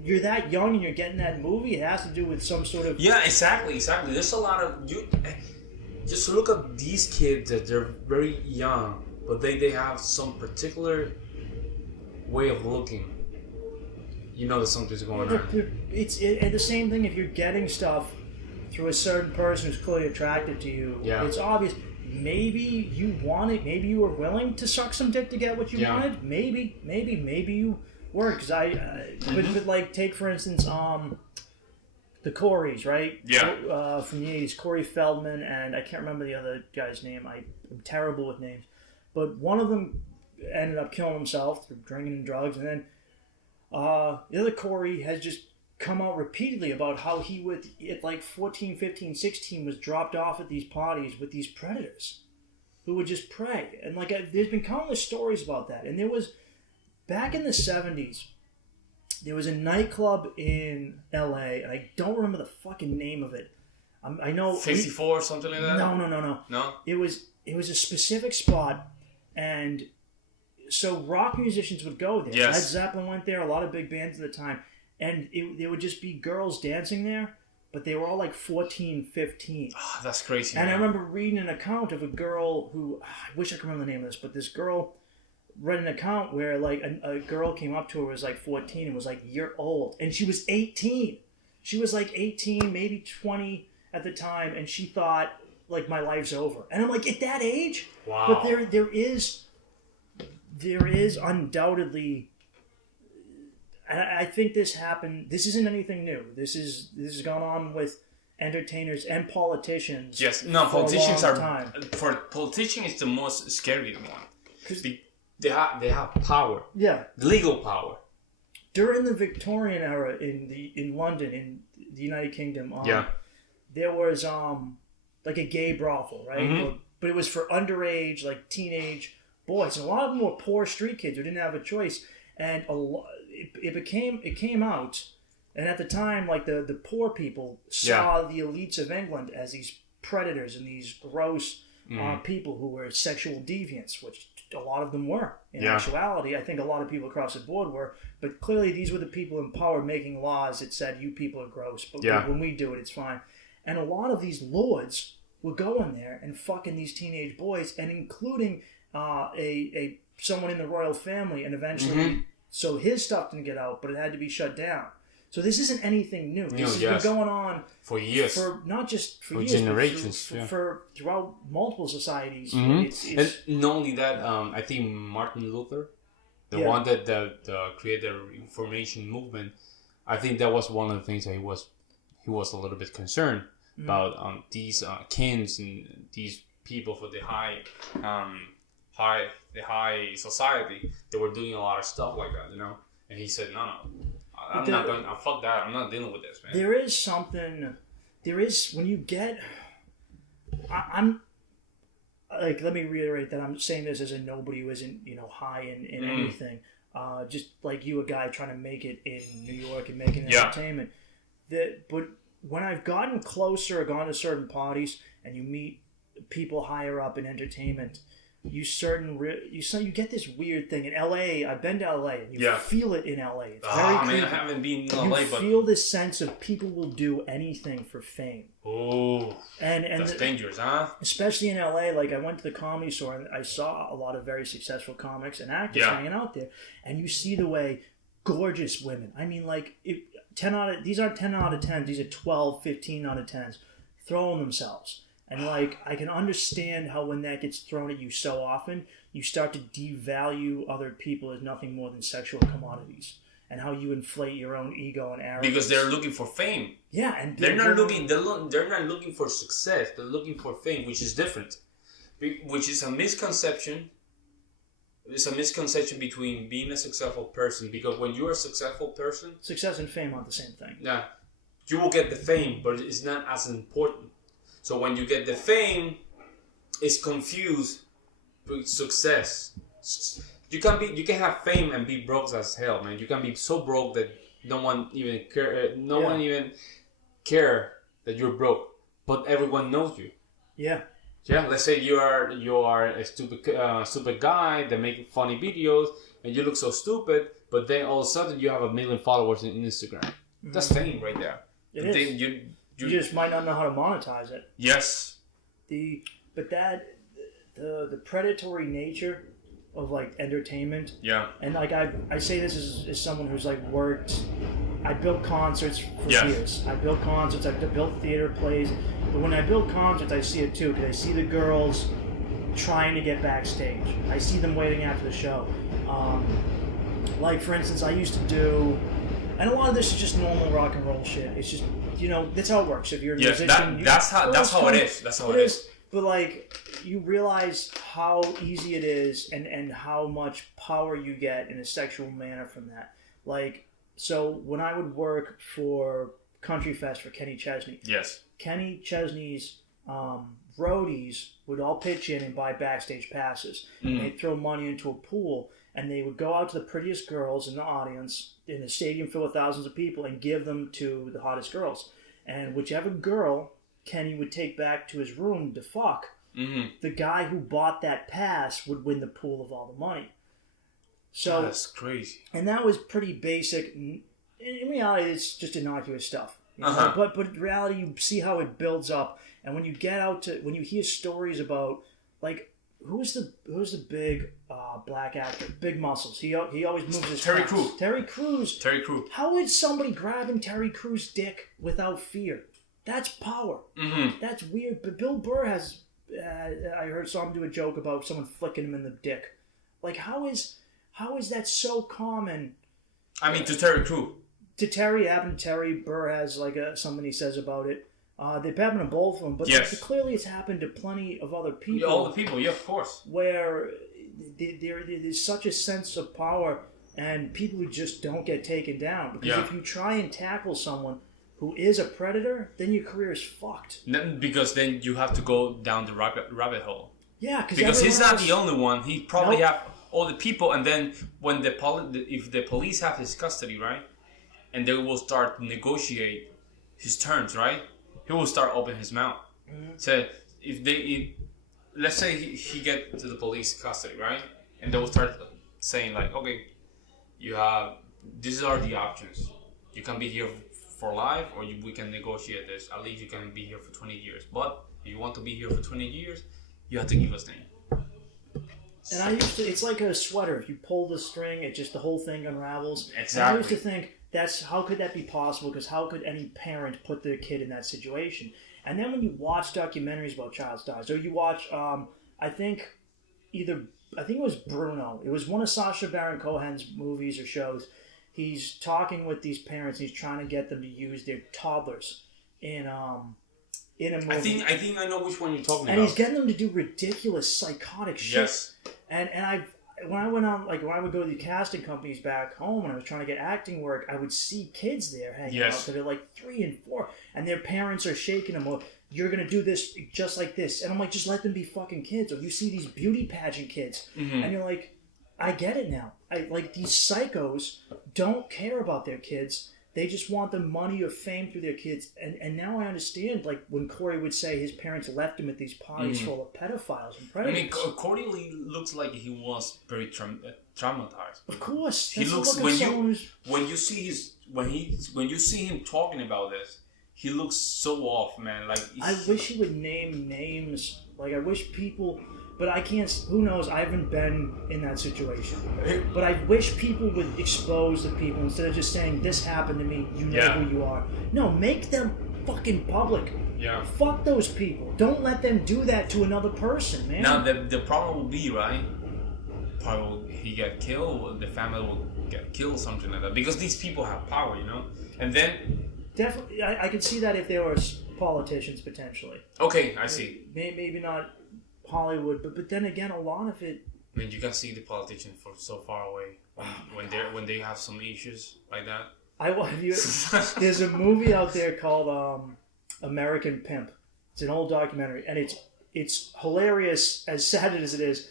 you're that young and you're getting that movie. It has to do with some sort of... Yeah, exactly. There's a lot of... Just look at these kids that they're very young, but they have some particular way of looking. You know that something's going on. It's the same thing if you're getting stuff through a certain person who's clearly attracted to you. Yeah. It's obvious. Maybe you want it. Maybe you were willing to suck some dick to get what you wanted. Maybe you were. Because but like, take for instance, the Coreys, right? Yeah. From the 80s, Corey Feldman, and I can't remember the other guy's name. I'm terrible with names. But one of them ended up killing himself through drinking and drugs, and then the other Corey has just come out repeatedly about how he would, at like 14, 15, 16, was dropped off at these parties with these predators who would just prey. And like, there's been countless stories about that. And there was, back in the 70s, there was a nightclub in LA, and I don't remember the fucking name of it. I know 54 or something like that. No. It was a specific spot, and so rock musicians would go there. Yes. Led Zeppelin went there. A lot of big bands at the time, and there would just be girls dancing there, but they were all like 14, 15. Oh, that's crazy. And man. I remember reading an account of a girl who, I wish I could remember the name of this, but this girl read an account where like a girl came up to her, was like 14, and was like, "You're old," and she was 18. She was like 18, maybe 20 at the time, and she thought like, my life's over. And I'm like, at that age? Wow. But there is undoubtedly, and I think this happened. This isn't anything new. This has gone on with entertainers and politicians. Yes, no, politicians are. For politicians, it's the most scary one because they have power. Yeah, legal power. During the Victorian era in London, in the United Kingdom, there was like a gay brothel, right? Mm-hmm. But it was for underage, like teenage boys, and a lot of them were poor street kids who didn't have a choice. And it came out, and at the time, like the poor people saw the elites of England as these predators and these gross people who were sexual deviants, which a lot of them were. In actuality, I think a lot of people across the board were. But clearly, these were the people in power making laws that said, you people are gross. But when we do it, it's fine. And a lot of these lords were going there and fucking these teenage boys, and including someone in the royal family, and eventually, so his stuff didn't get out, but it had to be shut down. So this isn't anything new. This has been going on for years, for not just for years, generations, for throughout multiple societies. And not only that, I think Martin Luther, the one that created the Reformation movement, I think that was one of the things that he was a little bit concerned about these kings and these people for the high society. They were doing a lot of stuff like that, And he said, no. I'm not going. Fuck that. I'm not dealing with this, man. There is something. There is when you get. I'm. Like, let me reiterate that I'm saying this as a nobody who isn't, high in anything. Just like you, a guy trying to make it in New York and making entertainment. But when I've gotten closer, or gone to certain parties, and you meet people higher up in entertainment, you get this weird thing in LA. I've been to LA, and you feel it in LA. It's very creepy. I haven't been in LA, but you feel this sense of people will do anything for fame. Oh, and that's dangerous, huh? Especially in LA. Like, I went to the Comedy Store and I saw a lot of very successful comics and actors hanging out there, and you see the way gorgeous women. I mean, like, these aren't 10 out of 10. These are 12, 15 out of 10s throwing themselves. And, like, I can understand how when that gets thrown at you so often, you start to devalue other people as nothing more than sexual commodities. And how you inflate your own ego and arrogance. Because they're looking for fame. Yeah, and they're not looking for success. They're looking for fame, which is different. Which is a misconception. It's a misconception between being a successful person. Because when you're a successful person... Success and fame aren't the same thing. Yeah. You will get the fame, but it's not as important. So when you get the fame, it's confused with success. You can have fame and be broke as hell, man. You can be so broke that no one even care. One even care that you're broke, but everyone knows you. Yeah. Yeah. Let's say you are a stupid guy that make funny videos, and you look so stupid, but then all of a sudden you have 1 million followers in Instagram. Mm-hmm. That's fame right there. It is. Then you just might not know how to monetize it. Yes. The predatory nature of, like, entertainment. Yeah. And, like, I say this as someone who's, like, worked. I built concerts for years. I built concerts. I built theater plays. But when I build concerts, I see it too, because I see the girls trying to get backstage. I see them waiting after the show. Like, for instance, I used to do, and a lot of this is just normal rock and roll shit. It's just, that's how it works. If you're a musician, that's how it is. That's how it is. But, like, you realize how easy it is and how much power you get in a sexual manner from that. Like, so when I would work for Country Fest for Kenny Chesney, Kenny Chesney's roadies would all pitch in and buy backstage passes. And they'd throw money into a pool, and they would go out to the prettiest girls in the audience in a stadium filled with thousands of people and give them to the hottest girls. And whichever girl Kenny would take back to his room to fuck, the guy who bought that pass would win the pool of all the money. So that's crazy. And that was pretty basic. In reality, it's just innocuous stuff. But in reality, you see how it builds up. And when you get out to, when you hear stories about, like, who's the big black actor? Big muscles. He always moves his Terry Crews. Terry Crews. Terry Crews. How is somebody grabbing Terry Crews' dick without fear? That's power. That's weird. But Bill Burr has. I saw him do a joke about someone flicking him in the dick. Like, how is that so common? I mean, to Terry Crews. To Terry, happened to Terry. Burr has, like, something he says about it. They've happened to both of them, but clearly it's happened to plenty of other people. All the people, of course. Where there's such a sense of power, and people who just don't get taken down. Because if you try and tackle someone who is a predator, then your career is fucked. Because then you have to go down the rabbit hole. Yeah, because he's not the only one. He probably have all the people, and then when if the police have his custody, right, and they will start to negotiate his terms, right, he will start opening his mouth. Mm-hmm. So let's say he get to the police custody, right? And they will start saying like, okay, these are the options. You can be here for life, or we can negotiate this. At least you can be here for 20 years. But if you want to be here for 20 years, you have to give us name. And it's like a sweater. If you pull the string, the whole thing unravels. Exactly. And I used to think, how could that be possible? Because how could any parent put their kid in that situation? And then when you watch documentaries about child stars, or you watch, I think it was Bruno. It was one of Sacha Baron Cohen's movies or shows. He's talking with these parents. He's trying to get them to use their toddlers in a movie. I think I know which one you're talking about. And he's getting them to do ridiculous, psychotic shit. Yes. And when I would go to the casting companies back home and I was trying to get acting work, I would see kids there hanging out that are like 3 and 4, and their parents are shaking them. Well, you're gonna do this just like this, and I'm like, just let them be fucking kids. Or you see these beauty pageant kids, and you're like, I get it now. These psychos don't care about their kids. They just want the money or fame through their kids. And now I understand, like, when Corey would say his parents left him at these parties full of pedophiles and predators. I mean, Corey looks like he was very traumatized. Of course. He looks, when you see him talking about this, he looks so off, man. Like, I wish he would name names. Like, I wish people... But I can't... Who knows? I haven't been in that situation. But I wish people would expose the people instead of just saying, this happened to me, you know who you are. No, make them fucking public. Yeah. Fuck those people. Don't let them do that to another person, man. Now, the problem will be, right? Probably he get killed, or the family will get killed, something like that. Because these people have power, you know? And then... Definitely, I could see that if there were politicians, potentially. Okay, I see. Maybe not... Hollywood, but then again, a lot of it. I mean, you can see the politicians from so far away when they have some issues like that. There's a movie out there called American Pimp. It's an old documentary, and it's hilarious, as sad as it is.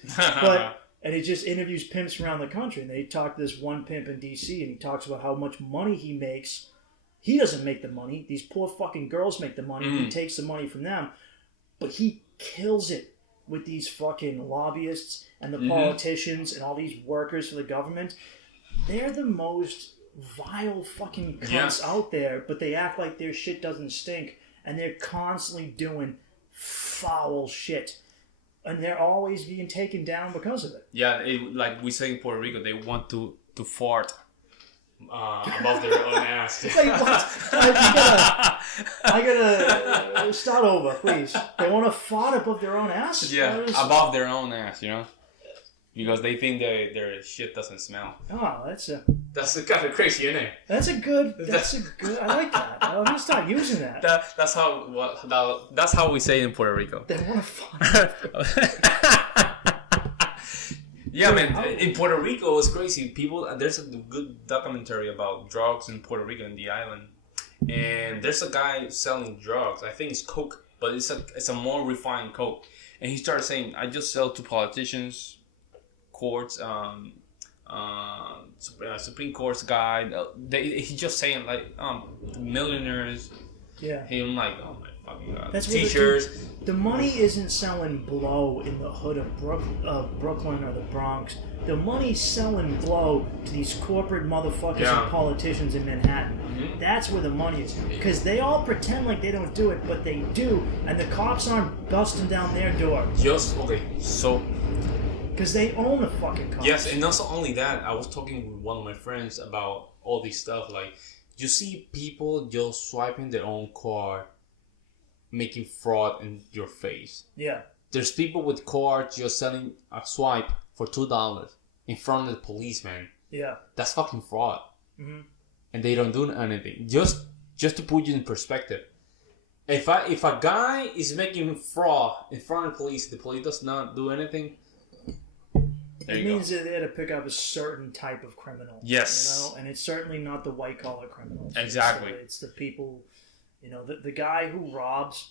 And it just interviews pimps around the country, and they talk to this one pimp in D.C. and he talks about how much money he makes. He doesn't make the money; these poor fucking girls make the money. He takes the money from them, but he kills it with these fucking lobbyists and the politicians and all these workers for the government. They're the most vile fucking cunts out there, but they act like their shit doesn't stink, and they're constantly doing foul shit. And they're always being taken down because of it. Yeah, like we say in Puerto Rico, they want to fart above their own ass. Wait, what? I gotta start over, please. They want to fart above their own ass? Yeah, above their own ass, you know? Because they think their shit doesn't smell. Oh, that's kind of crazy, isn't it? That's a good. I like that. I'm gonna start using that. That's how we say it in Puerto Rico. They want to fart. Yeah, man. In Puerto Rico, it's crazy. There's a good documentary about drugs in Puerto Rico, in the island, and there's a guy selling drugs. I think it's coke, but it's a more refined coke. And he started saying, "I just sell to politicians, courts, Supreme Court's guy." He's just saying like millionaires. Yeah. I'm like, oh my fucking god. That's teachers. The money isn't selling blow in the hood of Brooklyn or the Bronx. The money's selling blow to these corporate motherfuckers and politicians in Manhattan. Mm-hmm. That's where the money is. Because they all pretend like they don't do it, but they do. And the cops aren't busting down their door. So... Because they own the fucking cops. Yes, and not only that, I was talking with one of my friends about all this stuff. Like, you see people just swiping their own card, making fraud in your face. Yeah. There's people with cards just selling a swipe for $2 in front of the policeman. Yeah. That's fucking fraud. Mm-hmm. And they don't do anything. Just to put you in perspective. If a guy is making fraud in front of the police does not do anything. It means that they had to pick up a certain type of criminal. Yes. You know? And it's certainly not the white collar criminals. Exactly. It's the people, the guy who robs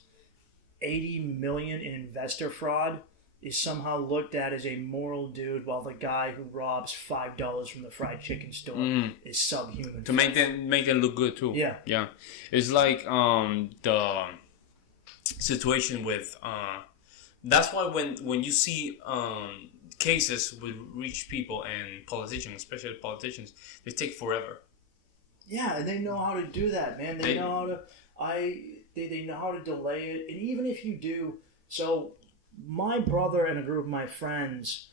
$80 million in investor fraud is somehow looked at as a moral dude, while the guy who robs $5 from the fried chicken store is subhuman. To make them look good too. Yeah. Yeah. It's like situation with. That's why when you see cases with rich people and politicians, especially politicians, they take forever. Yeah, and they know how to do that, man. They know how to. They know how to delay it, and even if you do, so my brother and a group of my friends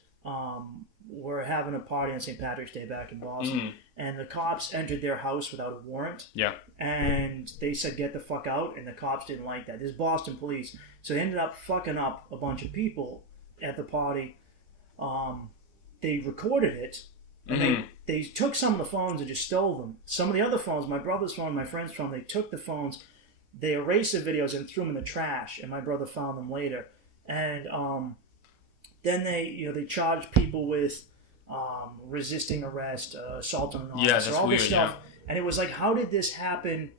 were having a party on St. Patrick's Day back in Boston, and the cops entered their house without a warrant. Yeah, and they said get the fuck out, and the cops didn't like that. This is Boston police, so they ended up fucking up a bunch of people at the party. They recorded it. And they took some of the phones and just stole them. Some of the other phones, my brother's phone, my friend's phone, they took the phones, they erased the videos and threw them in the trash. And my brother found them later. And then they charged people with resisting arrest, assault on an officer, all this stuff. Yeah. And it was like, how did this happen?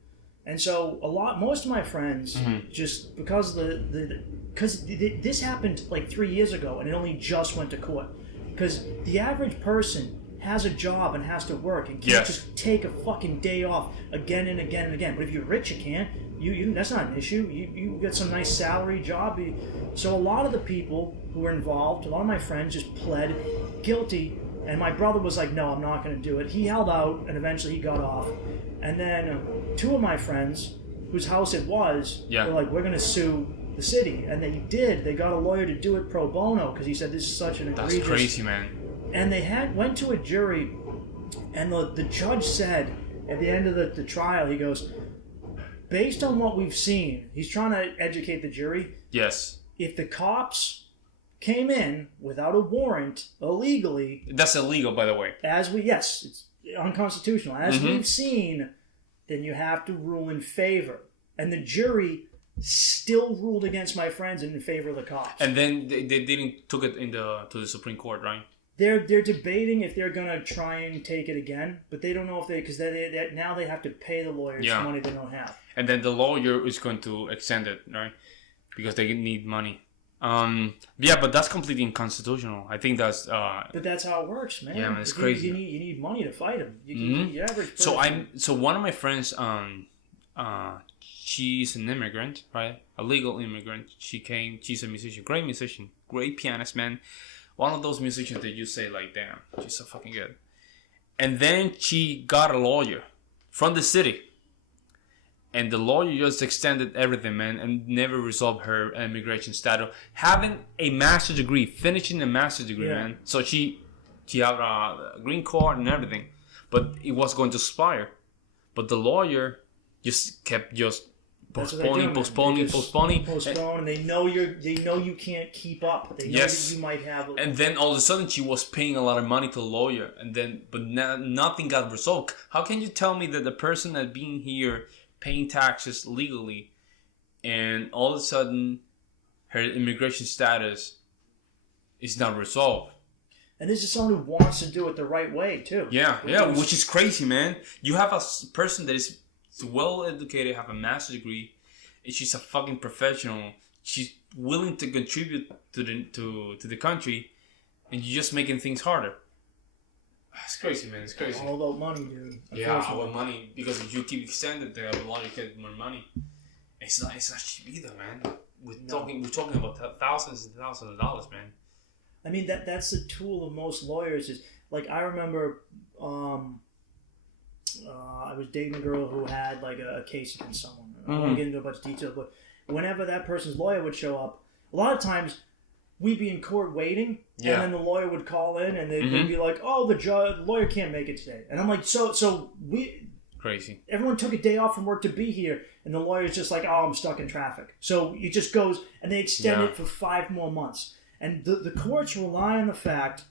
And so most of my friends, just because this happened like 3 years ago, and it only just went to court. Because the average person has a job and has to work and can't just take a fucking day off again and again and again. But if you're rich, you can't. You that's not an issue. You get some nice salary job. So a lot of the people who were involved, a lot of my friends just pled guilty. And my brother was like, no, I'm not going to do it. He held out, and eventually he got off. And then two of my friends, whose house it was, were like, we're going to sue the city. And they did. They got a lawyer to do it pro bono because he said this is such an egregious... That's crazy, man. And they went to a jury, and the judge said at the end of the trial, he goes, based on what we've seen, he's trying to educate the jury. Yes. If the cops came in without a warrant illegally... That's illegal, by the way. Yes, it's unconstitutional. As we've seen, then you have to rule in favor. And the jury still ruled against my friends and in favor of the cops. And then they didn't took it to the Supreme Court, right? They're debating if they're gonna try and take it again, but they don't know if because now they have to pay the lawyers money they don't have. And then the lawyer is going to extend it, right? Because they need money. But that's completely unconstitutional. I think that's. But that's how it works, man. Yeah, man, it's crazy. You need money to fight them. The average person. So one of my friends, she's an immigrant, right? A legal immigrant. She's a musician, great musician, great pianist, man. One of those musicians that you say like, damn, she's so fucking good. And then she got a lawyer from the city. And the lawyer just extended everything, man, and never resolved her immigration status. Having a master's degree, finishing a master's degree, man. So she had a green card and everything. But it was going to expire. But the lawyer just kept postponing, and they know you can't keep up. They know that you might have. And then all of a sudden, she was paying a lot of money to the lawyer, but nothing got resolved. How can you tell me that the person that being here paying taxes legally, and all of a sudden, her immigration status is not resolved? And this is someone who wants to do it the right way too. Yeah, which is crazy, man. You have a person that is well educated, have a master's degree, and she's a fucking professional. She's willing to contribute to the country, and you're just making things harder. It's crazy, man. It's crazy. All about money, dude. Yeah, all about money. Because if you keep extending the law, you get more money. It's not cheap either, man. We're talking about thousands and thousands of dollars, man. I mean that's the tool of most lawyers. Is like I remember. I was dating a girl who had like a case against someone. I don't want to get into a bunch of detail, but whenever that person's lawyer would show up, a lot of times we'd be in court waiting, and then the lawyer would call in, and they'd be like, "Oh, the lawyer can't make it today," and I'm like, "So we crazy." Everyone took a day off from work to be here, and the lawyer's just like, "Oh, I'm stuck in traffic." So it just goes, and they extend it for 5 more months, and the courts rely on the fact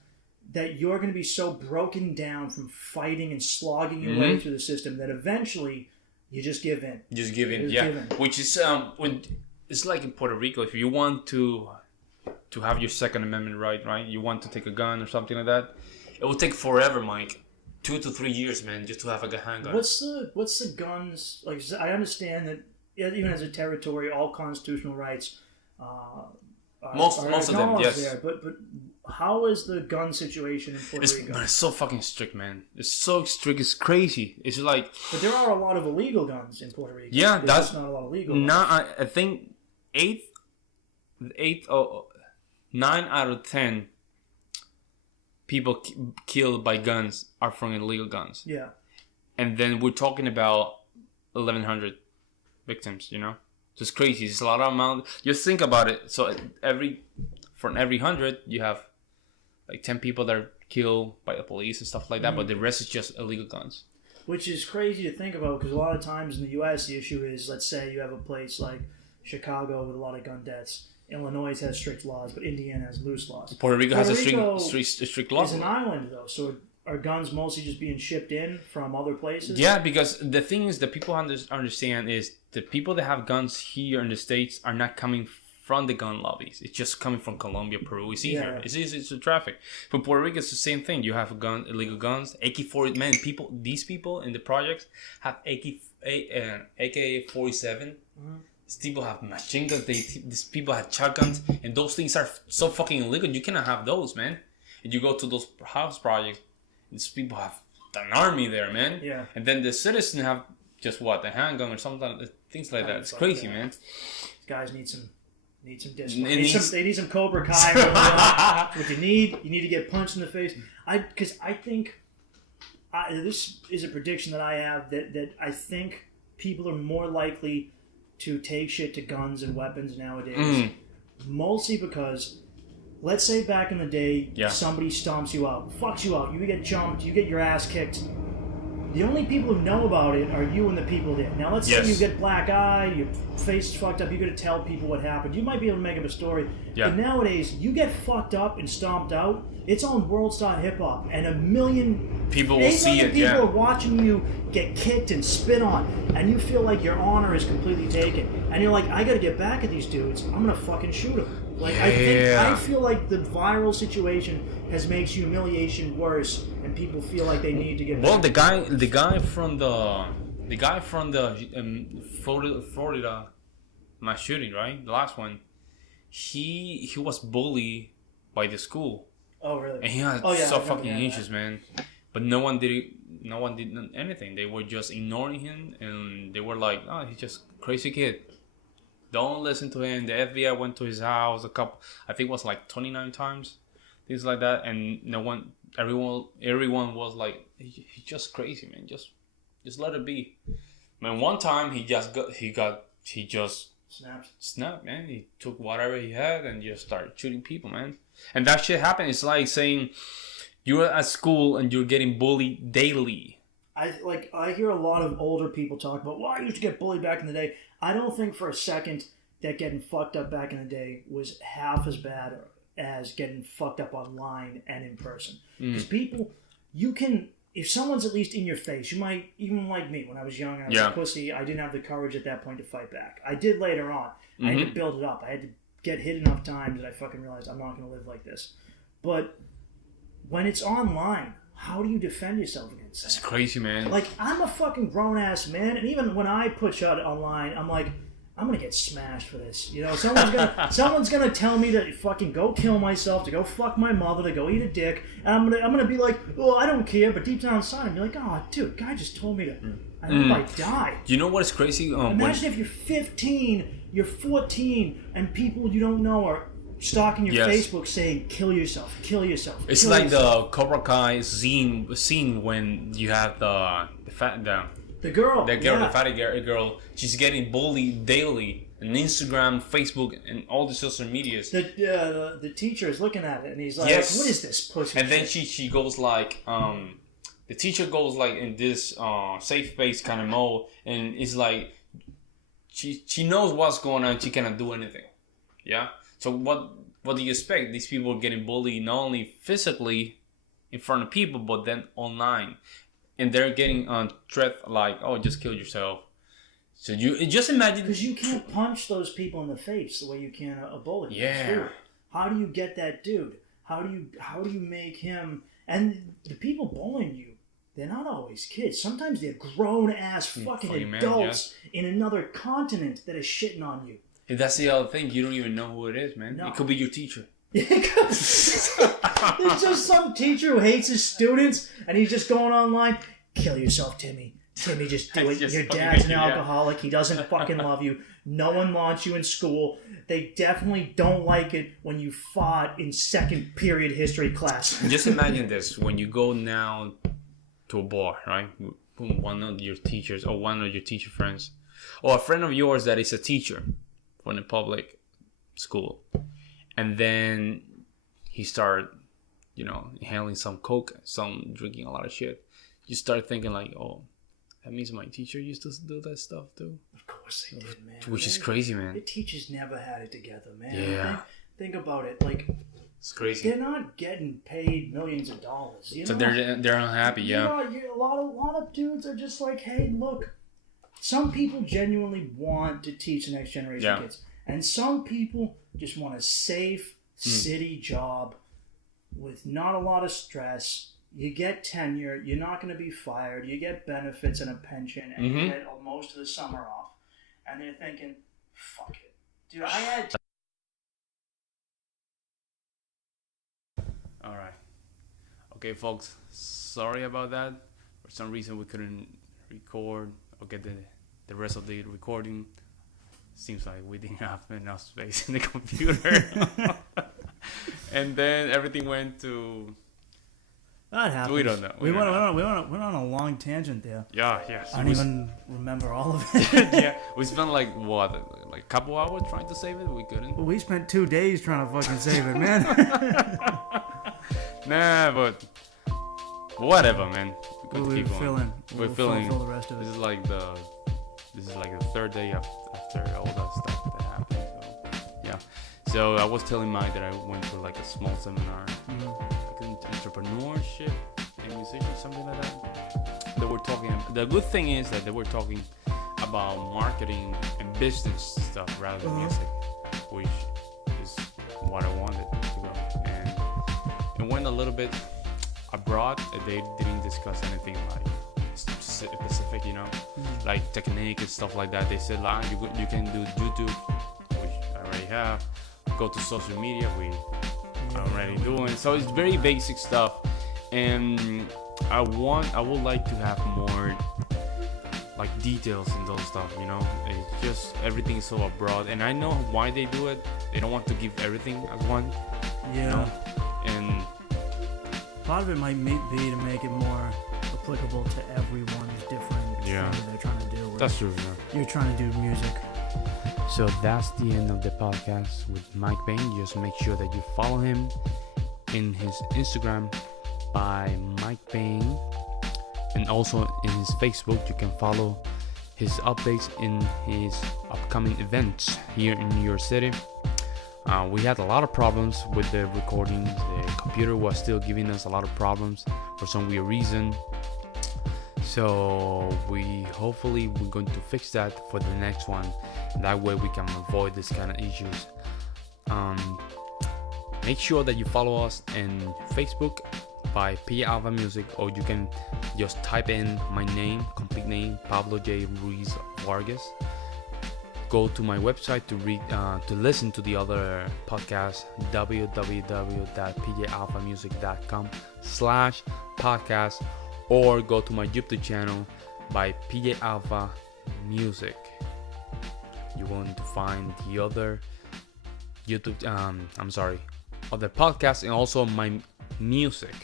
that you're going to be so broken down from fighting and slogging your way through the system that eventually you just give in. Just give in, Which is when it's like in Puerto Rico. If you want to have your Second Amendment right? You want to take a gun or something like that. It will take forever, Mike. 2 to 3 years, man, just to have a handgun. What's the guns like? I understand that even as a territory, all constitutional rights. Most of them, yes. There, but how is the gun situation in Puerto Rico? But it's so fucking strict, man. It's so strict. It's crazy. It's like. But there are a lot of illegal guns in Puerto Rico. Yeah, that's not a lot of legal. I think 9 out of 10 people killed by guns are from illegal guns. Yeah. And then we're talking about 1,100 victims, you know? So it's crazy. It's a lot of amount. Just think about it. So for every 100, you have like 10 people that are killed by the police and stuff like that, but the rest is just illegal guns. Which is crazy to think about, because a lot of times in the U.S. the issue is, let's say you have a place like Chicago with a lot of gun deaths. Illinois has strict laws, but Indiana has loose laws. Puerto Rico has a strict law. It's an island, though, so are guns mostly just being shipped in from other places? Yeah, because the thing is that people understand is the people that have guns here in the States are not coming from the gun lobbies. It's just coming from Colombia, Peru. It's easier. Yeah. It's easy to traffic. For Puerto Rico, it's the same thing. You have illegal guns, AK-40. Man, these people in the projects have AK-47. Mm-hmm. These people have machine guns. These people have shotguns, and those things are so fucking illegal. You cannot have those, man. And you go to those house projects, these people have an army there, man. Yeah. And then the citizens have just a handgun or something, things like that. It's crazy, man. These guys need some discipline. They need some Cobra Kai. That's what you need. You need to get punched in the face. Because I think this is a prediction that I have that I think people are more likely to take shit to guns and weapons nowadays. Mostly because, let's say back in the day, somebody stomps you out, fucks you out, you get jumped, you get your ass kicked. The only people who know about it are you and the people there. Now, let's say you get black eye, your face is fucked up, you got to tell people what happened. You might be able to make up a story. Yeah. But nowadays, you get fucked up and stomped out, it's on World Star Hip Hop, and 1 million people will see it. People are watching you get kicked and spit on, and you feel like your honor is completely taken. And you're like, I got to get back at these dudes. I'm going to fucking shoot them. Like, I feel like the viral situation has made humiliation worse, and people feel like they need to get. Well, the guy from the Florida mass shooting, right? The last one, he was bullied by the school. Oh really? And he had fucking issues, man. But no one did anything. They were just ignoring him, and they were like, "Oh, he's just a crazy kid. Don't listen to him." The FBI went to his house I think it was like 29 times, things like that, and everyone was like, he's just crazy, man. Just let it be. Man, one time he just snapped, man. He took whatever he had and just started shooting people, man. And that shit happened. It's like saying you're at school and you're getting bullied daily. I hear a lot of older people talk about, well, I used to get bullied back in the day. I don't think for a second that getting fucked up back in the day was half as bad as getting fucked up online and in person. Because people, you can, if someone's at least in your face, you might, even like me, when I was young and I was a pussy, I didn't have the courage at that point to fight back. I did later on. I had to build it up. I had to get hit enough times that I fucking realized I'm not going to live like this. But when it's online, how do you defend yourself against that? That's crazy, man. Like, I'm a fucking grown-ass man, and even when I put shit online, I'm like, I'm gonna get smashed for this. You know, someone's gonna tell me to fucking go kill myself, to go fuck my mother, to go eat a dick, and I'm gonna be like, oh, I don't care, but deep down inside, I'm like, oh, dude, guy just told me to. I hope I die. You know what is crazy? Imagine if you're 15, you're 14, and people you don't know are stalking your Facebook saying, kill yourself, kill yourself. It's kill like yourself. the Cobra Kai scene when you have the girl, the fatty girl. She's getting bullied daily on Instagram, Facebook, and all the social medias. The teacher is looking at it, and he's like, what is this pussy? And then she goes like, the teacher goes like in this safe space kind of mode, and it's like she knows what's going on. She cannot do anything. Yeah. So what do you expect? These people are getting bullied not only physically in front of people, but then online. And they're getting threat like, oh, just kill yourself. So you just imagine, because you can't punch those people in the face the way you can a bully. Yeah. How do you get that dude? How do you make him? And the people bullying you, they're not always kids. Sometimes they're grown ass fucking adults in another continent that is shitting on you. And that's the other thing. You don't even know who it is, man. No. It could be your teacher. There's just some teacher who hates his students, and he's just going online. Kill yourself, Timmy. Timmy, just do it. Your dad's an alcoholic. He doesn't fucking love you. No one wants you in school. They definitely don't like it when you fought in second period history class. Just imagine this. When you go now to a bar, right? One of your teachers or one of your teacher friends or a friend of yours that is a teacher from a public school. And then he started, inhaling some coke, some drinking a lot of shit. You start thinking like, oh, that means my teacher used to do that stuff too. Of course they did, man. Which is crazy, man. The teachers never had it together, man. Yeah. Think about it. Like, it's crazy. They're not getting paid millions of dollars. So they're unhappy, yeah. A lot of dudes are just like, hey, look. Some people genuinely want to teach the next generation kids, and some people just want a safe city job with not a lot of stress. You get tenure. You're not going to be fired. You get benefits and a pension, and you get most of the summer off. And they're thinking, fuck it, dude. I had. All right. Okay, folks. Sorry about that. For some reason, we couldn't record or get the rest of the recording. Seems like we didn't have enough space in the computer. And then everything went to... That happens. We don't know. We went on a long tangent there. Yeah. I don't even remember all of it. Yeah. We spent like a couple hours trying to save it? We couldn't. Well, we spent 2 days trying to fucking save it, man. Nah, but whatever, man. We're feeling. We're feeling. Fill the rest of it. This is like the third day after all that stuff that happened. So yeah. So I was telling Mike that I went to like a small seminar, like entrepreneurship and musician, something like that. They were talking. The good thing is that they were talking about marketing and business stuff rather than music, which is what I wanted to go. And it went a little bit abroad. They didn't discuss anything like specific, like technique and stuff like that. They said, you can do YouTube, which I already have. Go to social media, I'm already doing. So it's very basic stuff, and I would like to have more like details in those stuff. It's just everything is so abroad, and I know why they do it. They don't want to give everything as one. Yeah. And part of it might be to make it more applicable to everyone's different thing they're trying to do. That's true. Yeah. You're trying to do music. So that's the end of the podcast with Mike Bain. Just make sure that you follow him in his Instagram by Mike Bain, and also in his Facebook. You can follow his updates in his upcoming events here in New York City. We had a lot of problems with the recording. The computer was still giving us a lot of problems for some weird reason. So we're going to fix that for the next one. That way we can avoid this kind of issues. Make sure that you follow us on Facebook by PJAlphaMusic, or you can just type in my name, complete name, Pablo J. Ruiz Vargas. Go to my website to listen to the other podcasts, www.pjalphamusic.com/podcast, or go to my YouTube channel by PJAlphaMusic. You're going to find the other other podcasts and also my music.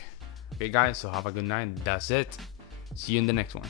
Okay, guys, so have a good night. That's it. See you in the next one.